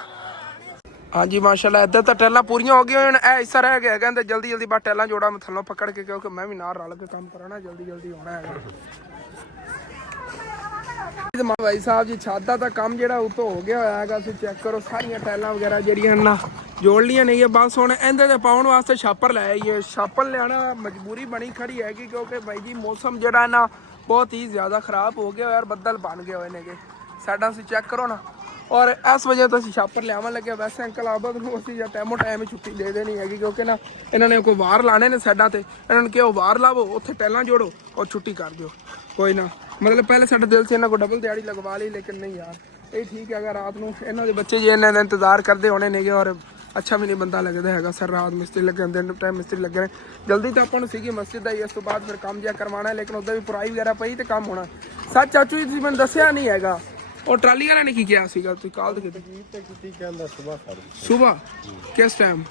हाँ जी माशाल्लाह इधर तो टैलां पूरियां हो गई। हुण ए हिस्सा रह गया कहंदे जल्दी जल्दी बस टैलां जोड़ा मैं थल्लों पकड़ के, क्योंकि मैं भी नाल रल के काम कराना, जल्दी जल्दी होना है। भाई साहब जी छत दा काम जेड़ा उतो हो गया होया हैगा। तुसीं चेक करो सारियां टैलां वगैरह जेड़ियां ना जोड़ लियां नहीं है। बस हुण इहदे ते पाउण वास्ते छापर लै आईए। छापर लियाना मजबूरी बनी खड़ी हैगी, क्योंकि भाई जी मौसम जेड़ा है ना बहुत ही ज़्यादा खराब हो गया और बदल बन गए हुए ने। साइडां तुसीं चेक करो ना, और इस वजह तो छापर लियावन लगे। वैसे अंकल आबद नूं असीं या टाइमो टाइम ही छुट्टी दे देनी हैगी, क्योंकि ना इन्होंने कोई वार लाने ने साइडां ते, इन्होंने कहो वार लावो उत्थे टैलां जोड़ो और छुट्टी कर दिओ कोई ना। मतलब पहले साडे दिल से इन्हां को डबल दिहाड़ी लगवा ली, लेकिन नहीं यार ये ठीक है। अगर रात नूं इन्हां दे बच्चे जे इन्हां दा इंतजार करदे होने नेगे और अच्छा भी नहीं बंदा लगदा हैगा। सर रात मिस्त्री लगे दिन टाइम मिस्त्री लगे ने। जल्दी तो आपां नूं सीगी मस्जिद दा ही, इस तो बाद फिर काम जिहा करवाना है, लेकिन उधर भी पुराई वगैरह पई ते काम होना। सच चाचू जी मैंने दस्सिया नहीं हैगा और ट्राली वाले ने की किया सीगा? तुसीं काल ते कहंदा सुबह किस टाइम?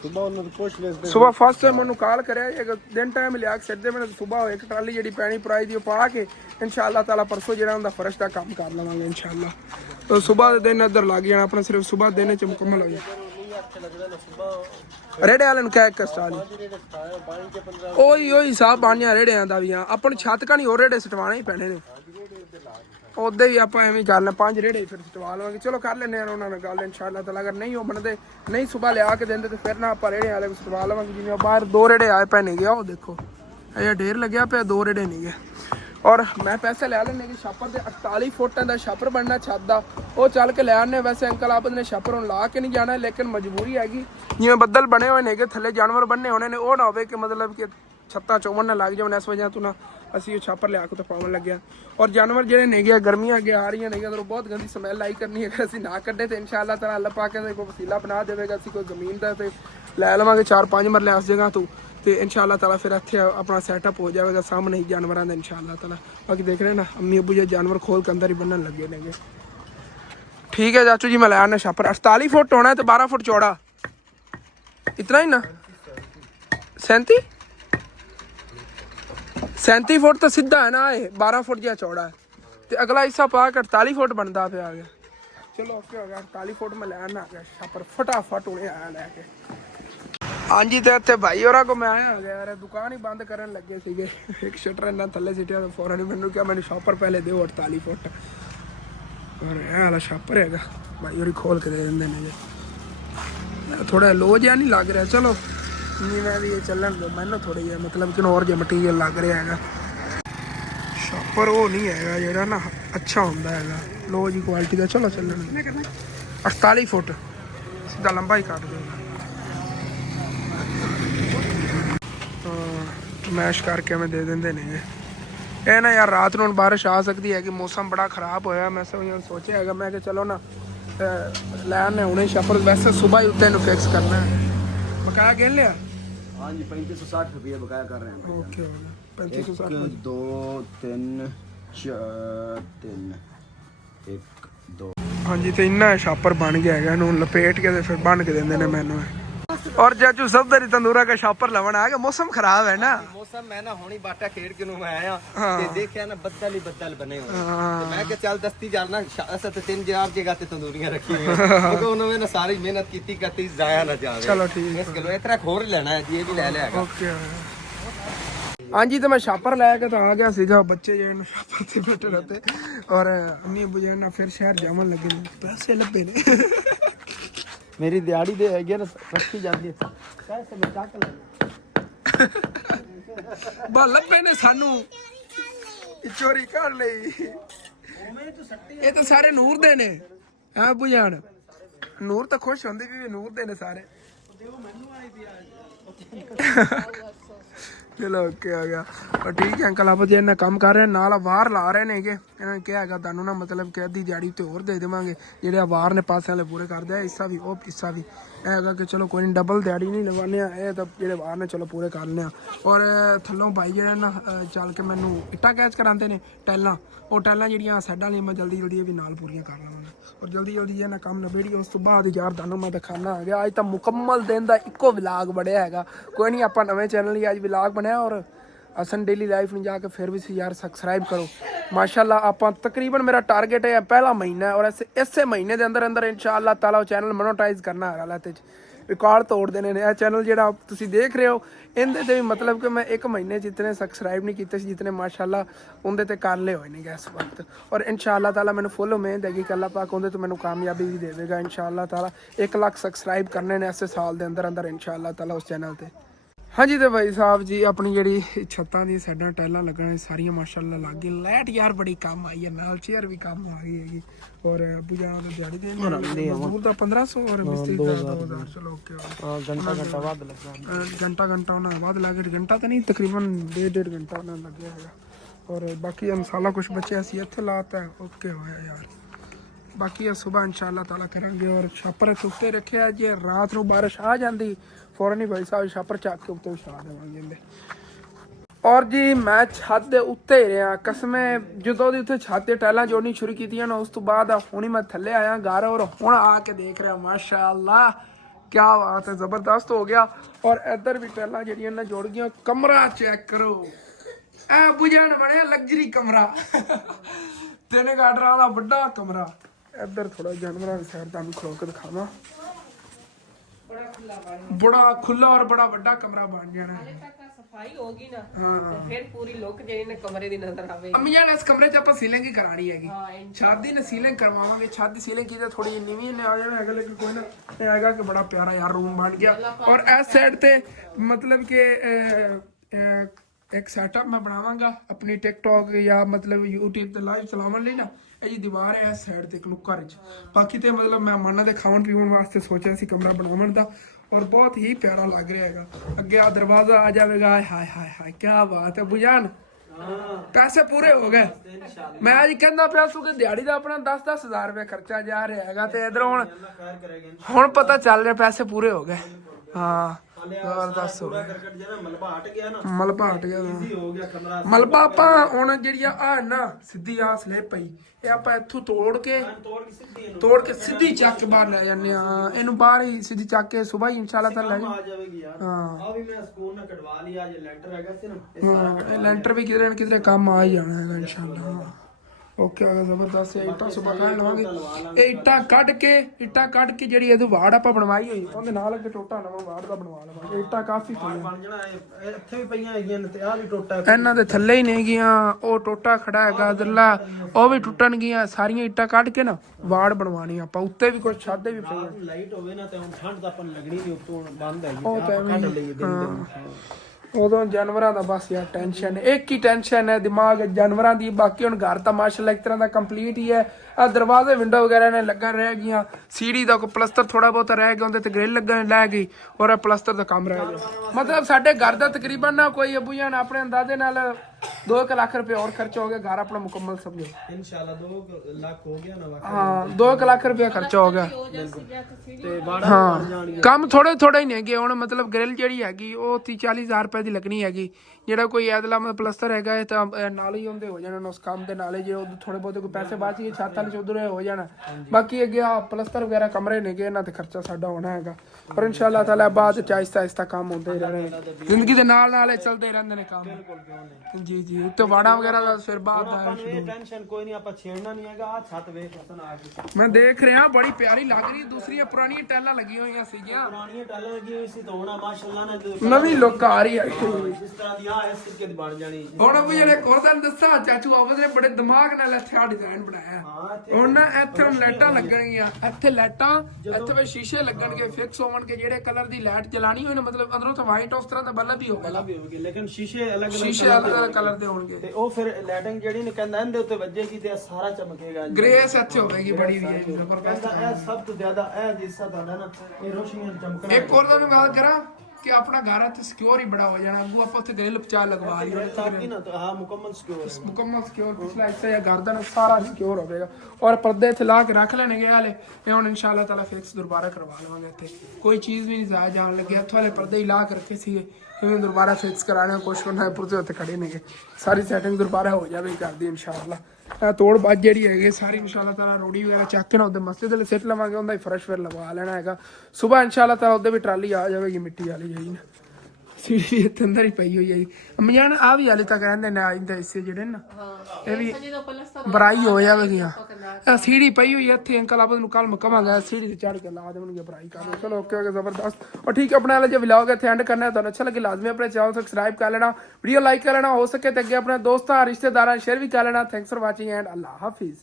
सुबह फर्स्ट टाइम उन्होंने कॉल कराया दिन टाइम लिया के सिर मैंने सुबह एक ट्राली जी पैनी पुराई दी पा के इंशाअल्लाह ताला परसों जो उनका फर्श का काम कर लवांगे इंशाअल्लाह। तो सुबह के दिन इधर लग जाना अपना, सिर्फ सुबह दिन च मुकम्मल हो जाए। रेड़े वाले ने क्या स्टाल ओही साहब बानिया रेड़िया का भी। हाँ अपन छत का नहीं और रेड़े सटवाने ही पैने ने, उदे भी आप एवं कर लें 5 रेड़े फिर सटवा लवेंगे। चलो कर लेने उन्होंने गल इंशाअल्लाह ताला। अगर नहीं हो बनते नहीं सुबह लिया के देंगे तो फिर ना आप रेड़े वाले को सटवा लवेंगे। जिन्हें बाहर 2 रेड़े आए पैने गया वो देखो ये ढेर लग्या पे 2 रेड़े नहीं गए। और मैं पैसे लै लेने कि छापर के 48 फुट का छापर बनना छत का वो चल के लै आने। वैसे अंकल आप ने छापर हम ला के नहीं जाना, लेकिन मजबूरी हैगी जिवें बदल बने हुए ने थले जानवर बनने होने ने, वो ना हो कि मतलब कि छत्तां चौवन ना लग जाए। इस वजह तो ना असी वो छापर लिया के तो पावन लगे। और जानवर जो नहीं गए गर्मियां अगे आ रही नहीं, तो बहुत गंदी समैल आई करनी है। अगर असी ना कड्डे तो इंशाअल्लाह ताला अल्लाह पाक कोई वसीला बना देगा। असी कोई जमीन का तो लै लवांगे 4-5 मरले उस जगह तो इंशाअल्लाह ताला फिर इत्थे अपना सैटअप हो जाएगा सामने ही जानवरों का इंशाअल्लाह ताला। बाकी देख रहे ना अम्मी अबू जो जानवर खोल के अंदर ही बनने लगे ने। ठीक है चाचू जी मैं लै आना छापर। 48 फुट होना है तो 12 फुट चौड़ा, इतना ही ना? 37 फुट तो सीधा है ना, 12 फुट जहा चौड़ा है तो अगला हिस्सा पा के 48 फुट बनता पे आ गया। चलो ओके हो गया 48 फुट में लैन आ गया छापर फटाफट उन्हें आया लैके। हाँ जी तो इतने भाई और को मैं आया गया यार, दुकान ही बंद करन लगे थे। एक शटर इन्ना थले सिटिया तो फौरन मैंने क्या मैंने शॉपर पहले दो 48 फुट और यह वाला शॉपर है भाई और खोल के दे देंगे। थोड़ा लो जहा नहीं लग रहा, चलो मैं भी ये चलन दो मैंने थोड़ी है मतलब कि और जो मटीरियल लग रहा है शॉपर वो नहीं है जोड़ा ना अच्छा होंगे है लो जी क्वालिटी का। चलो चलन 48 फुट सीधा लंबा ही काट देगा। मैश करके हमें दे देंगे नहीं ये ना यार। रात को बारिश आ सकती है कि मौसम बड़ा खराब होया। मैं सोचा है मैं कि चलो ना लैने हुने छापर। वैसे सुबह ही उत्ते फिक्स करना है। बकाया गिन लिया हाँ जी 3560 रुपये बकाया कर रहे हैं भाई। ओके हो गया 3560 1 2 3 4 3 1 2। ਹਾਂਜੀ ਤੇ ਇੰਨਾ ਛਾਪਰ ਬਣ ਗਿਆ ਹੈਗਾ ਇਹਨੂੰ ਲਪੇਟ ਕੇ ਤੇ ਫਿਰ ਬੰਨ ਕੇ ਦਿੰਦੇ ਨੇ ਮੈਨੂੰ और चाचू सफदरी तंदूरा का शॉपर लवन आ गया मौसम खराब है ना मौसम मैं ना होनी बाटा खेड़ के मैं आया ते देखया ना बदल ही बदल बने हुए ते मैं के चल दस्ती जाना ऐसा तो 3 जवाब के गाते तंदूरियां रखी हुई है क्योंकि उन्होंने ना सारी मेहनत की करती जाया ना जावे चलो ठीक है इस किलो इतना खोर लेना है ये भी ले ले ओके ਹਾਂਜੀ ਤੇ ਮੈਂ ਛਾਪਰ ਲੈ ਕੇ ਤਾਂ ਆ ਗਿਆ ਸੀਗਾ ਬੱਚੇ ਜਿਹੜੇ ਛਾਪਰ ਤੇ ਬੈਠੇ ਰਹਤੇ ਔਰ ਅੰਮੀ ਅਬੂ ਜੀ ਨਾਲ ਫਿਰ ਸ਼ਹਿਰ ਜਾਵਣ ਲੱਗੇ ਨੇ ਪੈਸੇ ਲੱਭੇ ਨੇ मेरी दिहाड़ी दे है ना रखी जाती है कैसे मैं क्या कर ਬਾ ਲੱਭੇ ਨੇ ਸਾਨੂੰ ਚੋਰੀ ਕਰ ਲਈ ਇਹ ਤਾਂ ਸਾਰੇ ਨੂਰ ਦੇ ਨੇ ਹਾਂ ਬੁਝਾਣ ਨੂਰ ਤਾਂ ਖੁਸ਼ ਹੁੰਦੀ ਵੀ ਨੂਰ ਦੇ ਨੇ ਸਾਰੇ ਚਲੋ ਓਕੇ ਆ ਗਿਆ और ठीक है अंकल आप जी ਇਹਨਾਂ ਕੰਮ ਕਰ ਰਹੇ ਨੇ ਨਾਲ ਬਾਹਰ ਲਾ ਰਹੇ ਨੇਗੇ ਇਹਨਾਂ ਨੇ ਕਿਹਾ ਹੈਗਾ ਤੁਹਾਨੂੰ ਨਾ ਮਤਲਬ ਕਿ ਅੱਧੀ ਦਿਹਾੜੀ ਤੇ ਹੋਰ ਦੇ ਦੇਵਾਂਗੇ ਜਿਹੜੇ ਬਾਹਰ ਨੇ ਪਾਸੇ ਵਾਲੇ ਪੂਰੇ ਕਰਦੇ ਆ ਹਿੱਸਾ ਵੀ ਉਹ ਹਿੱਸਾ ਵੀ ਇਹ ਹੈਗਾ ਕਿ ਚਲੋ ਕੋਈ ਨਹੀਂ ਡਬਲ ਦਿਹਾੜੀ ਨਹੀਂ ਲਵਾਉਂਦੇ ਆ ਇਹ ਤਾਂ ਜਿਹੜੇ ਬਾਹਰ ਨੇ ਚਲੋ ਪੂਰੇ ਕਰ ਲੈਣੇ ਆ ਔਰ ਥੱਲੋਂ ਭਾਈ ਜਿਹੜੇ ਨਾ ਚੱਲ ਕੇ ਮੈਨੂੰ ਇੱਟਾਂ ਕੈਚ ਕਰਾਉਂਦੇ ਨੇ ਟੈਲਾਂ ਉਹ ਟੈਲਾਂ ਜਿਹੜੀਆਂ ਸਾਈਡਾਂ ਵਾਲੀਆਂ ਮੈਂ ਜਲਦੀ ਵੀ ਨਾਲ ਪੂਰੀਆਂ ਕਰ ਲਵਾਂਗਾ ਔਰ ਜਲਦੀ ਇਹ ਨਾ ਕੰਮ ਨਵੇੜੀ ਉਸ ਤੋਂ ਬਾਅਦ ਯਾਰ ਤੁਹਾਨੂੰ ਮੈਂ ਦਿਖਾਣਾ ਆ ਗਿਆ ਅੱਜ ਤਾਂ ਮੁਕੰਮਲ ਦਿਨ ਦਾ ਇੱਕੋ ਵਲੌਗ ਬਣਿਆ ਹੈਗਾ ਕੋਈ ਨਹੀਂ ਆਪਾਂ ਨਵੇਂ ਚੈਨਲ ਲਈ ਅੱਜ ਵਲੌਗ ਬਣਿਆ ਔਰ ਅਸਨ ਡੇਲੀ ਲਾਈਫ ਨੂੰ ਜਾ ਕੇ ਫਿਰ ਵੀ ਯਾਰ ਸਬਸਕ੍ਰਾਈਬ ਕਰੋ ਮਾਸ਼ਾਅੱਲਾ ਆਪਾਂ ਤਕਰੀਬਨ ਮੇਰਾ ਟਾਰਗੇਟ ਹੈ ਪਹਿਲਾ ਮਹੀਨਾ ਔਰ ਇਸੇ ਮਹੀਨੇ ਦੇ ਅੰਦਰ ਇਨਸ਼ਾਅੱਲਾ ਤਾਲਾ ਉਹ ਚੈਨਲ ਮੋਨੇਟਾਈਜ਼ ਕਰਨਾ ਹੈ ਹਾਲਾਤ 'ਚ ਰਿਕਾਰਡ ਤੋੜ ਦੇਣੇ ਨੇ ਇਹ ਚੈਨਲ ਜਿਹੜਾ ਤੁਸੀਂ ਦੇਖ ਰਹੇ ਹੋ ਇਹਦੇ ਤੇ ਵੀ ਮਤਲਬ ਕਿ ਮੈਂ ਇੱਕ ਮਹੀਨੇ 'ਚ ਇਤਨੇ ਸਬਸਕ੍ਰਾਈਬ ਨਹੀਂ ਕੀਤੇ ਸੀ ਜਿਤਨੇ ਮਾਸ਼ਾਅੱਲਾ ਉਹਦੇ ਤੇ ਕਰ ਲਏ ਹੋਏ ਨੇ ਇਸ ਵਕਤ ਔਰ ਇਨਸ਼ਾਅੱਲਾ ਤਾਲਾ ਮੈਨੂੰ ਫੁੱਲ ਉਮੀਦ ਹੈਗੀ ਕਿ ਅੱਲਾਹ ਪਾਕ ਉਹਦੇ ਤੋਂ ਮੈਨੂੰ ਕਾਮਯਾਬੀ ਵੀ ਦੇ ਦੇਵੇਗਾ ਇਨਸ਼ਾਅੱਲਾ ਤਾਲਾ 1 ਲੱਖ ਸਬਸਕ੍ਰਾਈਬ ਕਰਨੇ ਨੇ ਇਸੇ ਸਾਲ ਦੇ ਅੰਦਰ ਇਨਸ਼ਾਅੱਲਾ ਤਾਲਾ ਉਸ ਚੈਨਲ ਤੇ ਹਾਂਜੀ ਤੇ ਭਾਈ ਸਾਹਿਬ ਜੀ ਆਪਣੀ ਜਿਹੜੀ ਛੱਤਾਂ ਦੀ ਸਾਈਡਾਂ ਟਾਈਲਾਂ ਲੱਗਣ ਸਾਰੀਆਂ ਮਾਸ਼ਾਅੱਲਾ ਲੱਗ ਗਈ ਲਾਈਟ ਯਾਰ ਬੜੀ ਕੰਮ ਆਈ ਹੈ ਨਾਲ ਚੇਅਰ ਵੀ ਕੰਮ ਆ ਗਈ ਹੈਗੀ ਔਰ ਅਬੂ ਜਾਨ ਦੀ ਦਿਹਾੜੀ ਦੇ ਮਜ਼ਦੂਰ ਦਾ 1500 ਔਰ ਮਿਸਤਰੀ ਦਾ 2000 ਚਲੋ ਓਕੇ घंटा बाद लगा ਘੰਟਾ ਉਹਨਾਂ ਦਾ ਬਾਅਦ ਲੱਗੇ ਘੰਟਾ ਤਾਂ ਨਹੀਂ ਤਕਰੀਬਨ 1.5 ਘੰਟਾ ਉਹਨਾਂ ਦਾ ਲੱਗਿਆ ਹੈਗਾ ਔਰ ਬਾਕੀ ਮਸਾਲਾ ਕੁਝ ਬਚਿਆ ਸੀ ਇੱਥੇ ਲਾਤਾ ਓਕੇ ਹੋਇਆ ਯਾਰ ਬਾਕੀ ਸੁਬਹ ਇਨਸ਼ਾਅੱਲਾ ਤਾਲਾ ਕਰਾਂਗੇ ਔਰ ਛਾਪਰ ਉੱਤੇ ਰੱਖਿਆ ਜੇ ਰਾਤ ਨੂੰ ਬਾਰਿਸ਼ ਆ ਜਾਂਦੀ ਫੌਰਨ ਹੀ ਭਾਈ ਸਾਹਿਬ ਛਾਪਰ ਚੱਕ ਕੇ ਉੱਤੇ ਵਿਛਾ ਦੇਵਾਂਗੇ ਇਹਦੇ ਔਰ ਜੀ ਮੈਂ ਛੱਤ ਦੇ ਉੱਤੇ ਹੀ ਰਿਹਾ ਕਸਮੇ ਜਦੋਂ ਦੀ ਉੱਥੇ ਛੱਤ ਤੇ ਟਾਈਲਾਂ ਜੋੜਨੀ ਸ਼ੁਰੂ ਕੀਤੀਆਂ ਨਾ ਉਸ ਤੋਂ ਬਾਅਦ ਹੁਣੀ ਮੈਂ ਥੱਲੇ ਆਇਆ ਘਰ ਔਰ ਹੁਣ ਆ ਕੇ ਦੇਖ ਰਿਹਾ ਮਾਸ਼ਾਅੱਲਾ ਕੀ ਬਾਤ ਹੈ ਜ਼ਬਰਦਸਤ ਹੋ ਗਿਆ ਔਰ ਇੱਧਰ ਵੀ ਟਾਈਲਾਂ ਜਿਹੜੀਆਂ ਨਾ ਜੁੜ ਗਈਆਂ ਕਮਰਾ ਚੈੱਕ ਕਰੋ ਇਹ ਬੁਝਣ ਬਣਿਆ ਲਗਜ਼ਰੀ ਕਮਰਾ 3 ਗਾਡਰਾਂ ਵਾਲਾ ਵੱਡਾ ਕਮਰਾ ਇੱਧਰ ਥੋੜਾ ਜਾਨਵਰਾਂ ਦੀ ਸਾਈਡ ਤੁਹਾਨੂੰ ਖਲੋ ਕੇ ਦਿਖਾਵਾਂ ਬੜਾ ਖੁੱਲਾ ਔਰ ਬੜਾ ਵੱਡਾ ਕਮਰਾ ਬਣ ਜਾਣਾ ਹੈ ਸਫਾਈ ਹੋਗੀ ਨਾ ਤੇ ਫਿਰ ਪੂਰੀ ਲੁੱਕ ਜਿਹੜੀ ਨੇ ਕਮਰੇ ਦੀ ਨਜ਼ਰ ਆਵੇ ਅੰਮੀ ਜਾਨ ਇਸ ਕਮਰੇ 'ਚ ਆਪਾਂ ਸੀਲਿੰਗ ਹੀ ਕਰਾਣੀ ਹੈਗੀ ਛੱਤ ਦੀ ਨਾ ਸੀਲਿੰਗ ਕਰਵਾਵਾਂਗੇ ਛੱਤ ਦੀ ਸੀਲਿੰਗ ਕੀ ਤਾਂ ਥੋੜੀ ਨੀਵੀਂ ਨੇ ਆ ਜਾਣਾ ਹੈਗਾ ਲੇਕਿਨ ਕੋਈ ਨਾ ਇਹ ਹੈਗਾ ਕਿ ਬੜਾ ਪਿਆਰਾ ਯਾਰ ਰੂਮ ਬਣ ਗਿਆ ਔਰ ਇਸ ਸਾਈਡ ਤੇ ਮਤਲਬ ਕਿ ਇੱਕ ਸੈਟਅਪ ਮੈਂ ਬਣਾਵਾਂਗਾ ਆਪਣੀ ਟਿਕਟੌਕ ਜਾਂ ਮਤਲਬ YouTube ਤੇ ਲਾਈਵ ਚਲਾਉਣ ਲਈ ਨਾ ਇਹ ਜੀ ਦੀਵਾਰ ਹੈ ਇਸ ਸਾਈਡ ਤੇ ਇੱਕ ਨੁੱਕਰ 'ਚ ਬਾਕੀ ਤੇ ਮਤਲਬ ਮਹਿਮਾਨਾਂ ਦੇ ਖਾਣ ਪੀਣ ਵਾਸਤੇ ਸੋਚਿਆ ਸੀ ਕਮਰਾ ਬਣਾਉਣ ਦਾ ਔਰ ਬਹੁਤ ਹੀ ਪਿਆਰਾ ਲੱਗ ਰਿਹਾ ਹੈਗਾ ਅੱਗੇ ਆ ਦਰਵਾਜ਼ਾ ਆ ਜਾਵੇਗਾ ਹਾਏ ਹਾਏ ਹਾਏ ਕੀ ਬਾਤ ਹੈ ਬੁਝਾਨ ਪੈਸੇ ਪੂਰੇ ਹੋ ਗਏ ਮੈਂ ਅੱਜ ਕਹਿੰਦਾ ਪਿਆ ਸੂ ਕਿ ਦਿਹਾੜੀ ਦਾ ਆਪਣਾ 10-10 ਹਜ਼ਾਰ ਰੁਪਏ ਖਰਚਾ ਜਾ ਰਿਹਾ ਹੈਗਾ ਤੇ ਇਧਰੋਂ ਹੁਣ ਪਤਾ ਚੱਲ ਰਿਹਾ ਪੈਸੇ ਪੂਰੇ ਹੋ ਗਏ ਹਾਂ ਜ਼ਬਰਦਸਤ ਹੋ ਗਿਆ ਮਲਬਾ ਹਟ ਗਿਆ ਮਲਬਾ ਆਪਾਂ ਹੁਣ ਜਿਹੜੀ ਆ ਨਾ ਸਿੱਧੀ ਆ ਸਲਿੱਪ ਪਈ ਇਹ ਆਪਾਂ ਇੱਥੋਂ ਤੋੜ ਕੇ ਸਿੱਧੀ ਚੱਕ ਕੇ ਬਾਹਰ ਲੈ ਜਾਂਦੇ ਆ ਇਹਨੂੰ ਬਾਹਰ ਹੀ ਸਿੱਧੀ ਚੱਕ ਕੇ ਸਵੇਰ ਹੀ ਇਨਸ਼ਾਅੱਲਾ ਤਾਂ ਲੈ ਜਾਵਾਂਗੇ ਆ ਵੀ ਮੈਂ ਸਕੂਨ ਨਾਲ ਕਢਵਾ ਲਿਆ ਅੱਜ ਲੈਂਟਰ ਹੈਗਾ ਸੀ ਨਾ ਇਹ ਲੈਂਟਰ ਵੀ ਕਿਧਰੇ ਨਾ ਕਿਧਰੇ ਕੰਮ ਆ ਹੀ ਜਾਣਾ ਹੈਗਾ ਇਨਸ਼ਾਅੱਲਾ ਓਕੇ ਆ ਜ਼ਬਰਦਸਤ ਹੈ ਇੱਟਾਂ ਸੁਬਾ ਕਾਇ ਲਵਾਂਗੇ ਇਹ ਇੱਟਾਂ ਕੱਢ ਕੇ ਜਿਹੜੀ ਇਹਦੀ ਵਾੜ ਆਪਾਂ ਬਣਵਾਈ ਹੋਈ ਉਹਦੇ ਨਾਲ ਅੱਗੇ ਟੋਟਾ ਨਵਾਂ ਵਾੜ ਦਾ ਬਣਵਾ ਲਵਾਂਗੇ ਇੱਟਾਂ ਕਾਫੀ ਪਈਆਂ ਬਣ ਜਾਣਾ ਇੱਥੇ ਵੀ ਪਈਆਂ ਹੈਗੀਆਂ ਨੇ ਤੇ ਆ ਵੀ ਟੋਟਾ ਇਹਨਾਂ ਦੇ ਥੱਲੇ ਹੀ ਨਹੀਂ ਗਈਆਂ ਉਹ ਟੋਟਾ ਖੜਾ ਹੈਗਾ ਅਦਰਲਾ ਉਹ ਵੀ ਟੁੱਟਣਗੀਆਂ ਸਾਰੀਆਂ ਇੱਟਾਂ ਕੱਢ ਕੇ ਨਾ ਵਾੜ ਬਣਵਾਣੀ ਆਪਾਂ ਉੱਤੇ ਵੀ ਕੁਝ ਛਾਦੇ ਵੀ ਪਈਆਂ ਲਾਈਟ ਹੋਵੇ ਨਾ ਤੇ ਹੁਣ ਠੰਡ ਤਾਂ ਆਪਾਂ ਨੂੰ ਲੱਗਣੀ ਨਹੀਂ ਉੱਤੋਂ ਬੰਦ ਹੈਗੀ ਉਹ ਤਾਂ ਕੱਢ ਲਈਏ ਦਿਨ ਉਦੋਂ ਜਾਨਵਰਾਂ ਦਾ ਬਸ ਯਾਰ ਟੈਨਸ਼ਨ ਇੱਕ ਹੀ ਟੈਨਸ਼ਨ ਹੈ ਦਿਮਾਗ ਜਾਨਵਰਾਂ ਦੀ ਬਾਕੀ ਹੁਣ ਘਰ ਤਾਂ ਮਾਸ਼ਾਅੱਲਾ ਇੱਕ ਤਰ੍ਹਾਂ ਦਾ ਕੰਪਲੀਟ ਹੀ ਹੈ ਆ ਦਰਵਾਜ਼ੇ ਵਿੰਡੋ ਵਗੈਰਾ ਨੇ ਲੱਗਣ ਰਹਿ ਗਈਆਂ ਸੀੜੀ ਦਾ ਕੋਈ ਪਲਸਤਰ ਥੋੜਾ ਬਹੁਤਾ ਰਹਿ ਗਿਆ ਉਹਦੇ ਤੇ ਗ੍ਰਿਲ ਲੱਗਣ ਲੈ ਗਈ ਔਰ ਪਲਸਤਰ ਦਾ ਕੰਮ ਰਹਿ ਗਿਆ ਮਤਲਬ ਸਾਡੇ ਘਰ ਦਾ ਤਕਰੀਬਨ ਨਾ ਕੋਈ ਅਬੂ ਜਾਨ ਆਪਣੇ ਅੰਦਾਜ਼ੇ ਨਾਲ 2 ਲੱਖ ਰੁਪਏ और खर्चा हो गया, घर अपना मुकम्मल समझो। इंशाल्लाह 2 लाख हो गया ना लाख हाँ 2 ਲੱਖ ਰੁਪਏ ਖਰਚਾ ਹੋ ਗਿਆ। ਤੇ ਬਾੜਾ ਹਾਂ ਬਣ ਜਾਣਗੇ। ਕੰਮ ਥੋੜੇ ਥੋੜੇ ਹੀ ਨੇਗੇ ਹੁਣ, ਮਤਲਬ ਗ੍ਰਿਲ ਜਿਹੜੀ ਹੈਗੀ ਉਹ 30-40 ਹਜ਼ਾਰ ਰੁਪਏ ਦੀ ਲੱਗਣੀ ਹੈਗੀ। ਜਿਹੜਾ ਕੋਈ ਐਦਲਾ ਮਤਲਬ ਪਲਸਤਰ ਹੈਗਾ ਇਹ ਤਾਂ ਨਾਲ ਹੀ ਹੁੰਦੇ ਹੋ ਜਾਣਾ ਉਸ ਕੰਮ ਦੇ ਨਾਲ ਹੀ, ਜੇ ਉਹ ਥੋੜੇ ਬਹੁਤੇ ਕੋਈ ਪੈਸੇ ਬਚ ਗਏ ਛੱਤ ਵਾਲੇ ਉਧਰ ਹੋ ਜਾਣਾ। ਬਾਕੀ ਅੱਗੇ ਆ ਪਲਸਤਰ ਵਗੈਰਾ ਕਮਰੇ ਨੇਗੇ, ਇਹਨਾਂ ਤੇ ਖਰਚਾ ਸਾਡਾ ਹੋਣਾ ਹੈਗਾ। ਪਰ ਇਨਸ਼ਾਅੱਲਾ ਤਾਲਾ ਬਾਅਦ ਚ ਆਹਿਸਤਾ ਆਹਿਸਤਾ ਕੰਮ ਹੁੰਦੇ ਹੀ ਰਹਿਣੇ, ਜ਼ਿੰਦਗੀ ਦੇ ਨਾਲ ਨਾਲ ਇਹ ਚੱਲਦੇ ਰਹਿੰਦੇ ਨੇ ਕੰਮ। ਜੀ ਜੀ ਉੱਤੇ ਵਾੜਾ ਵਗੈਰਾ ਦਾ ਫਿਰ ਬਾਅਦ ਦਾ ਆਪਾਂ ਨੂੰ ਇਹ ਟੈਨਸ਼ਨ ਕੋਈ ਨਹੀਂ, ਆਪਾਂ ਛੇੜਨਾ ਨਹੀਂ ਹੈਗਾ। ਆ ਛੱਤ ਵੇਖ ਹਸਨ ਆ ਗਈ, ਮੈਂ ਦੇਖ ਰਿਹਾ ਬੜੀ ਪਿਆਰੀ ਲੱਗ ਰਹੀ। ਦੂਸਰੀਆਂ ਪੁਰਾਣੀਆਂ ਟੈਲਾਂ ਲੱਗੀਆਂ ਹੋਈਆਂ ਸੀਗੀਆਂ, ਪੁਰਾਣੀਆਂ ਟਾਲਾਂ ਲੱਗੀ ਹੋਈ ਸੀ ਤਾਂ ਹੁਣ ਮਾਸ਼ਾਅੱਲਾ ਨਾ ਨਵੀਂ ਲੁੱਕ ਆ ਰਹੀ ਹੈ। ਜਿਸ ਤਰ੍ਹਾਂ ਦੀ ਆ ਇਸ ਤਰੀਕੇ ਦੀ ਬਣ ਜਾਣੀ। ਹੁਣ ਉਹ ਜਿਹੜੇ ਕੋਰਸਨ ਦੱਸਾਂ ਚਾਚੂ ਆਵਾਜ਼ ਨੇ ਬੜੇ ਦਿਮਾਗ ਨਾਲ ਇੱਥੇ ਆ ਡਿਜ਼ਾਈਨ ਬਣਾਇਆ। ਹੁਣ ਨਾ ਇੱਥੇ ਹੁਣ ਲਾਈਟਾਂ ਲੱਗਣਗੀਆਂ, ਇੱਥੇ ਲਾਈਟਾਂ, ਇੱਥੇ ਵੀ ਸ਼ੀਸ਼ੇ ਲੱਗਣਗੇ ਫਿਕਸ ਹੋਣਗੇ। ਜਿਹੜੇ ਕਲਰ ਦੀ ਲਾਈਟ ਚਲਾਣੀ ਹੋਈ ਨਾ, ਮਤਲਬ ਅੰਦਰੋਂ ਤਾਂ ਵਾਈਟ ਉਸ ਤਰ੍ਹਾਂ ਦਾ ਬੱਲਬ ਹੀ ਹੋਵੇਗਾ, ਲੇਕਿਨ ਸ਼ੀਸ਼ੇ ਅਲੱਗ ਸ਼ੀਸ਼ੇ ਅਲੱਗ ਕਲਰ ਦੇ ਹੋਣਗੇ। ਤੇ ਉਹ ਫਿਰ ਲਾਈਟਿੰਗ ਜਿਹੜੀ ਨੇ ਕਹਿੰਦਾ ਇਹਦੇ ਉੱਤੇ ਵੱਜੇਗੀ ਤੇ ਸਾਰਾ ਚਮਕੇਗਾ। ਗ੍ਰੇਸ ਇੱਥੇ ਹੋਵੇਗੀ ਬੜੀ ਵੀ ਜ਼ਬਰਦਸਤ। ਕਹਿੰਦਾ ਇਹ ਸਭ ਤੋਂ ਜ਼ਿਆਦਾ ਇਹ ਜਿਸਾ ਤੁਹਾਡਾ ਨਾ ਇਹ ਰੋਸ਼ਨੀਆਂ ਚਮਕਣਾ। ਇੱਕ ਹੋਰ ਤੁਹਾਨੂੰ ਗੱਲ ਕਰਾਂ ਕਿ ਆਪਣਾ ਘਰ ਇੱਥੇ ਸਿਕਿਉਰ ਹੀ ਬੜਾ ਹੋ ਜਾਣਾ। ਅੱਗੋਂ ਆਪਾਂ ਉੱਥੇ ਗ੍ਰਿਲ ਪਚਾ ਲਗਵਾ ਲਈ, ਨਾ ਤਾਂ ਹਾਂ ਮੁਕੰਮਲ ਸਿਕਿਉਰ ਮੁਕੰਮਲ ਸਿਕਿਉਰ। ਪਿਛਲਾ ਹਿੱਸਾ ਜਾਂ ਘਰ ਦਾ ਨਾ ਸਾਰਾ ਸਿਕਿਉਰ ਹੋਵੇਗਾ। ਔਰ ਪਰਦੇ ਇੱਥੇ ਲਾ ਕੇ ਰੱਖ ਲੈਣਗੇ ਹਾਲੇ। ਇਹ ਹੁਣ ਇਨਸ਼ਾਅੱਲਾ ਤਾਲਾ ਫਿਕਸ ਦੁਬਾਰਾ ਕਰਵਾ ਲਵਾਂਗੇ। ਇੱਥੇ ਕੋਈ ਚੀਜ਼ ਵੀ ਨਹੀਂ ਜ਼ਾਇਆ ਜਾਣ ਲੱਗਿਆ। ਇੱਥੋਂ ਵਾਲੇ ਪਰਦੇ ਹੀ ਲਾ ਕੇ ਰੱਖੇ ਸੀਗੇ, ਇਵੇਂ ਦੁਬਾਰਾ ਫਿਕਸ ਕਰਾਣੇ ਕੁਛ ਕਰਨਾ। ਪੁਰਜ਼ੇ ਉੱਤੇ ਖੜੇ ਨੇਗੇ, ਸਾਰੀ ਸੈਟਿੰਗ ਦੁਬਾਰਾ ਹੋ ਜਾਵੇ ਕਰਦੀ ਇਨਸ਼ਾਅੱਲਾ। ਇਹ ਤੋੜ ਬਾਜ ਜਿਹੜੀ ਹੈਗੀ ਸਾਰੀ ਇਨਸ਼ਾਅੱਲਾ ਤਾਲਾ ਰੋੜੀ ਵਗੈਰਾ ਚੱਕ ਕੇ ਨਾ ਉਹਦੇ ਮਸਜਿਦ ਵਾਲੇ ਸਿੱਟ ਲਵਾਂਗੇ, ਉਹਦਾ ਹੀ ਫਰਸ਼ ਫਿਰ ਲਵਾ ਲੈਣਾ ਹੈਗਾ। ਸਵੇਰ ਇਨਸ਼ਾਅੱਲਾ ਤਾਲਾ ਉਹਦੇ ਵੀ ਟਰਾਲੀ ਆ ਜਾਵੇਗੀ ਮਿੱਟੀ ਵਾਲੀ ਜਿਹੜੀ ਨਾ। ਸੀੜੀ ਇੱਥੇ ਅੰਦਰ ਹੀ ਪਈ ਹੋਈ ਹੈ ਜੀ। ਅਮਜਾਨ ਆ ਵੀ ਹਾਲੇ ਤੱਕ ਕਹਿੰਦੇ ਨੇ ਆਇੰਦਾ ਹਿੱਸੇ ਜਿਹੜੇ ਨਾ ਇਹ ਵੀ ਬਰਾਈ ਹੋ ਜਾਵੇਗੀਆਂ। ਇਹ ਸੀੜੀ ਪਈ ਹੋਈ ਹੈ ਇੱਥੇ। ਅੰਕਲ ਆਪ ਨੂੰ ਕੱਲ ਮੈਂ ਕਹਾਂਗਾ ਸੀੜੀ ਤੇ ਚੜ ਕੇ ਲਾ ਦੇਣਗੇ ਬਰਾਈ ਕਰ। ਚਲੋ ਓਕੇ ਓਕੇ ਜ਼ਬਰਦਸਤ। और ठीक है अपने वाले जो व्लॉग है एंड करना है तो अच्छा लगे लाजमी अपने चैनल को सब्सक्राइब कर लेना, वीडियो लाइक कर लेना, हो सके तो अगे अपने दोस्तों रिश्तेदार शेयर भी कर लेना। Thanks for watching and Allah Hafiz.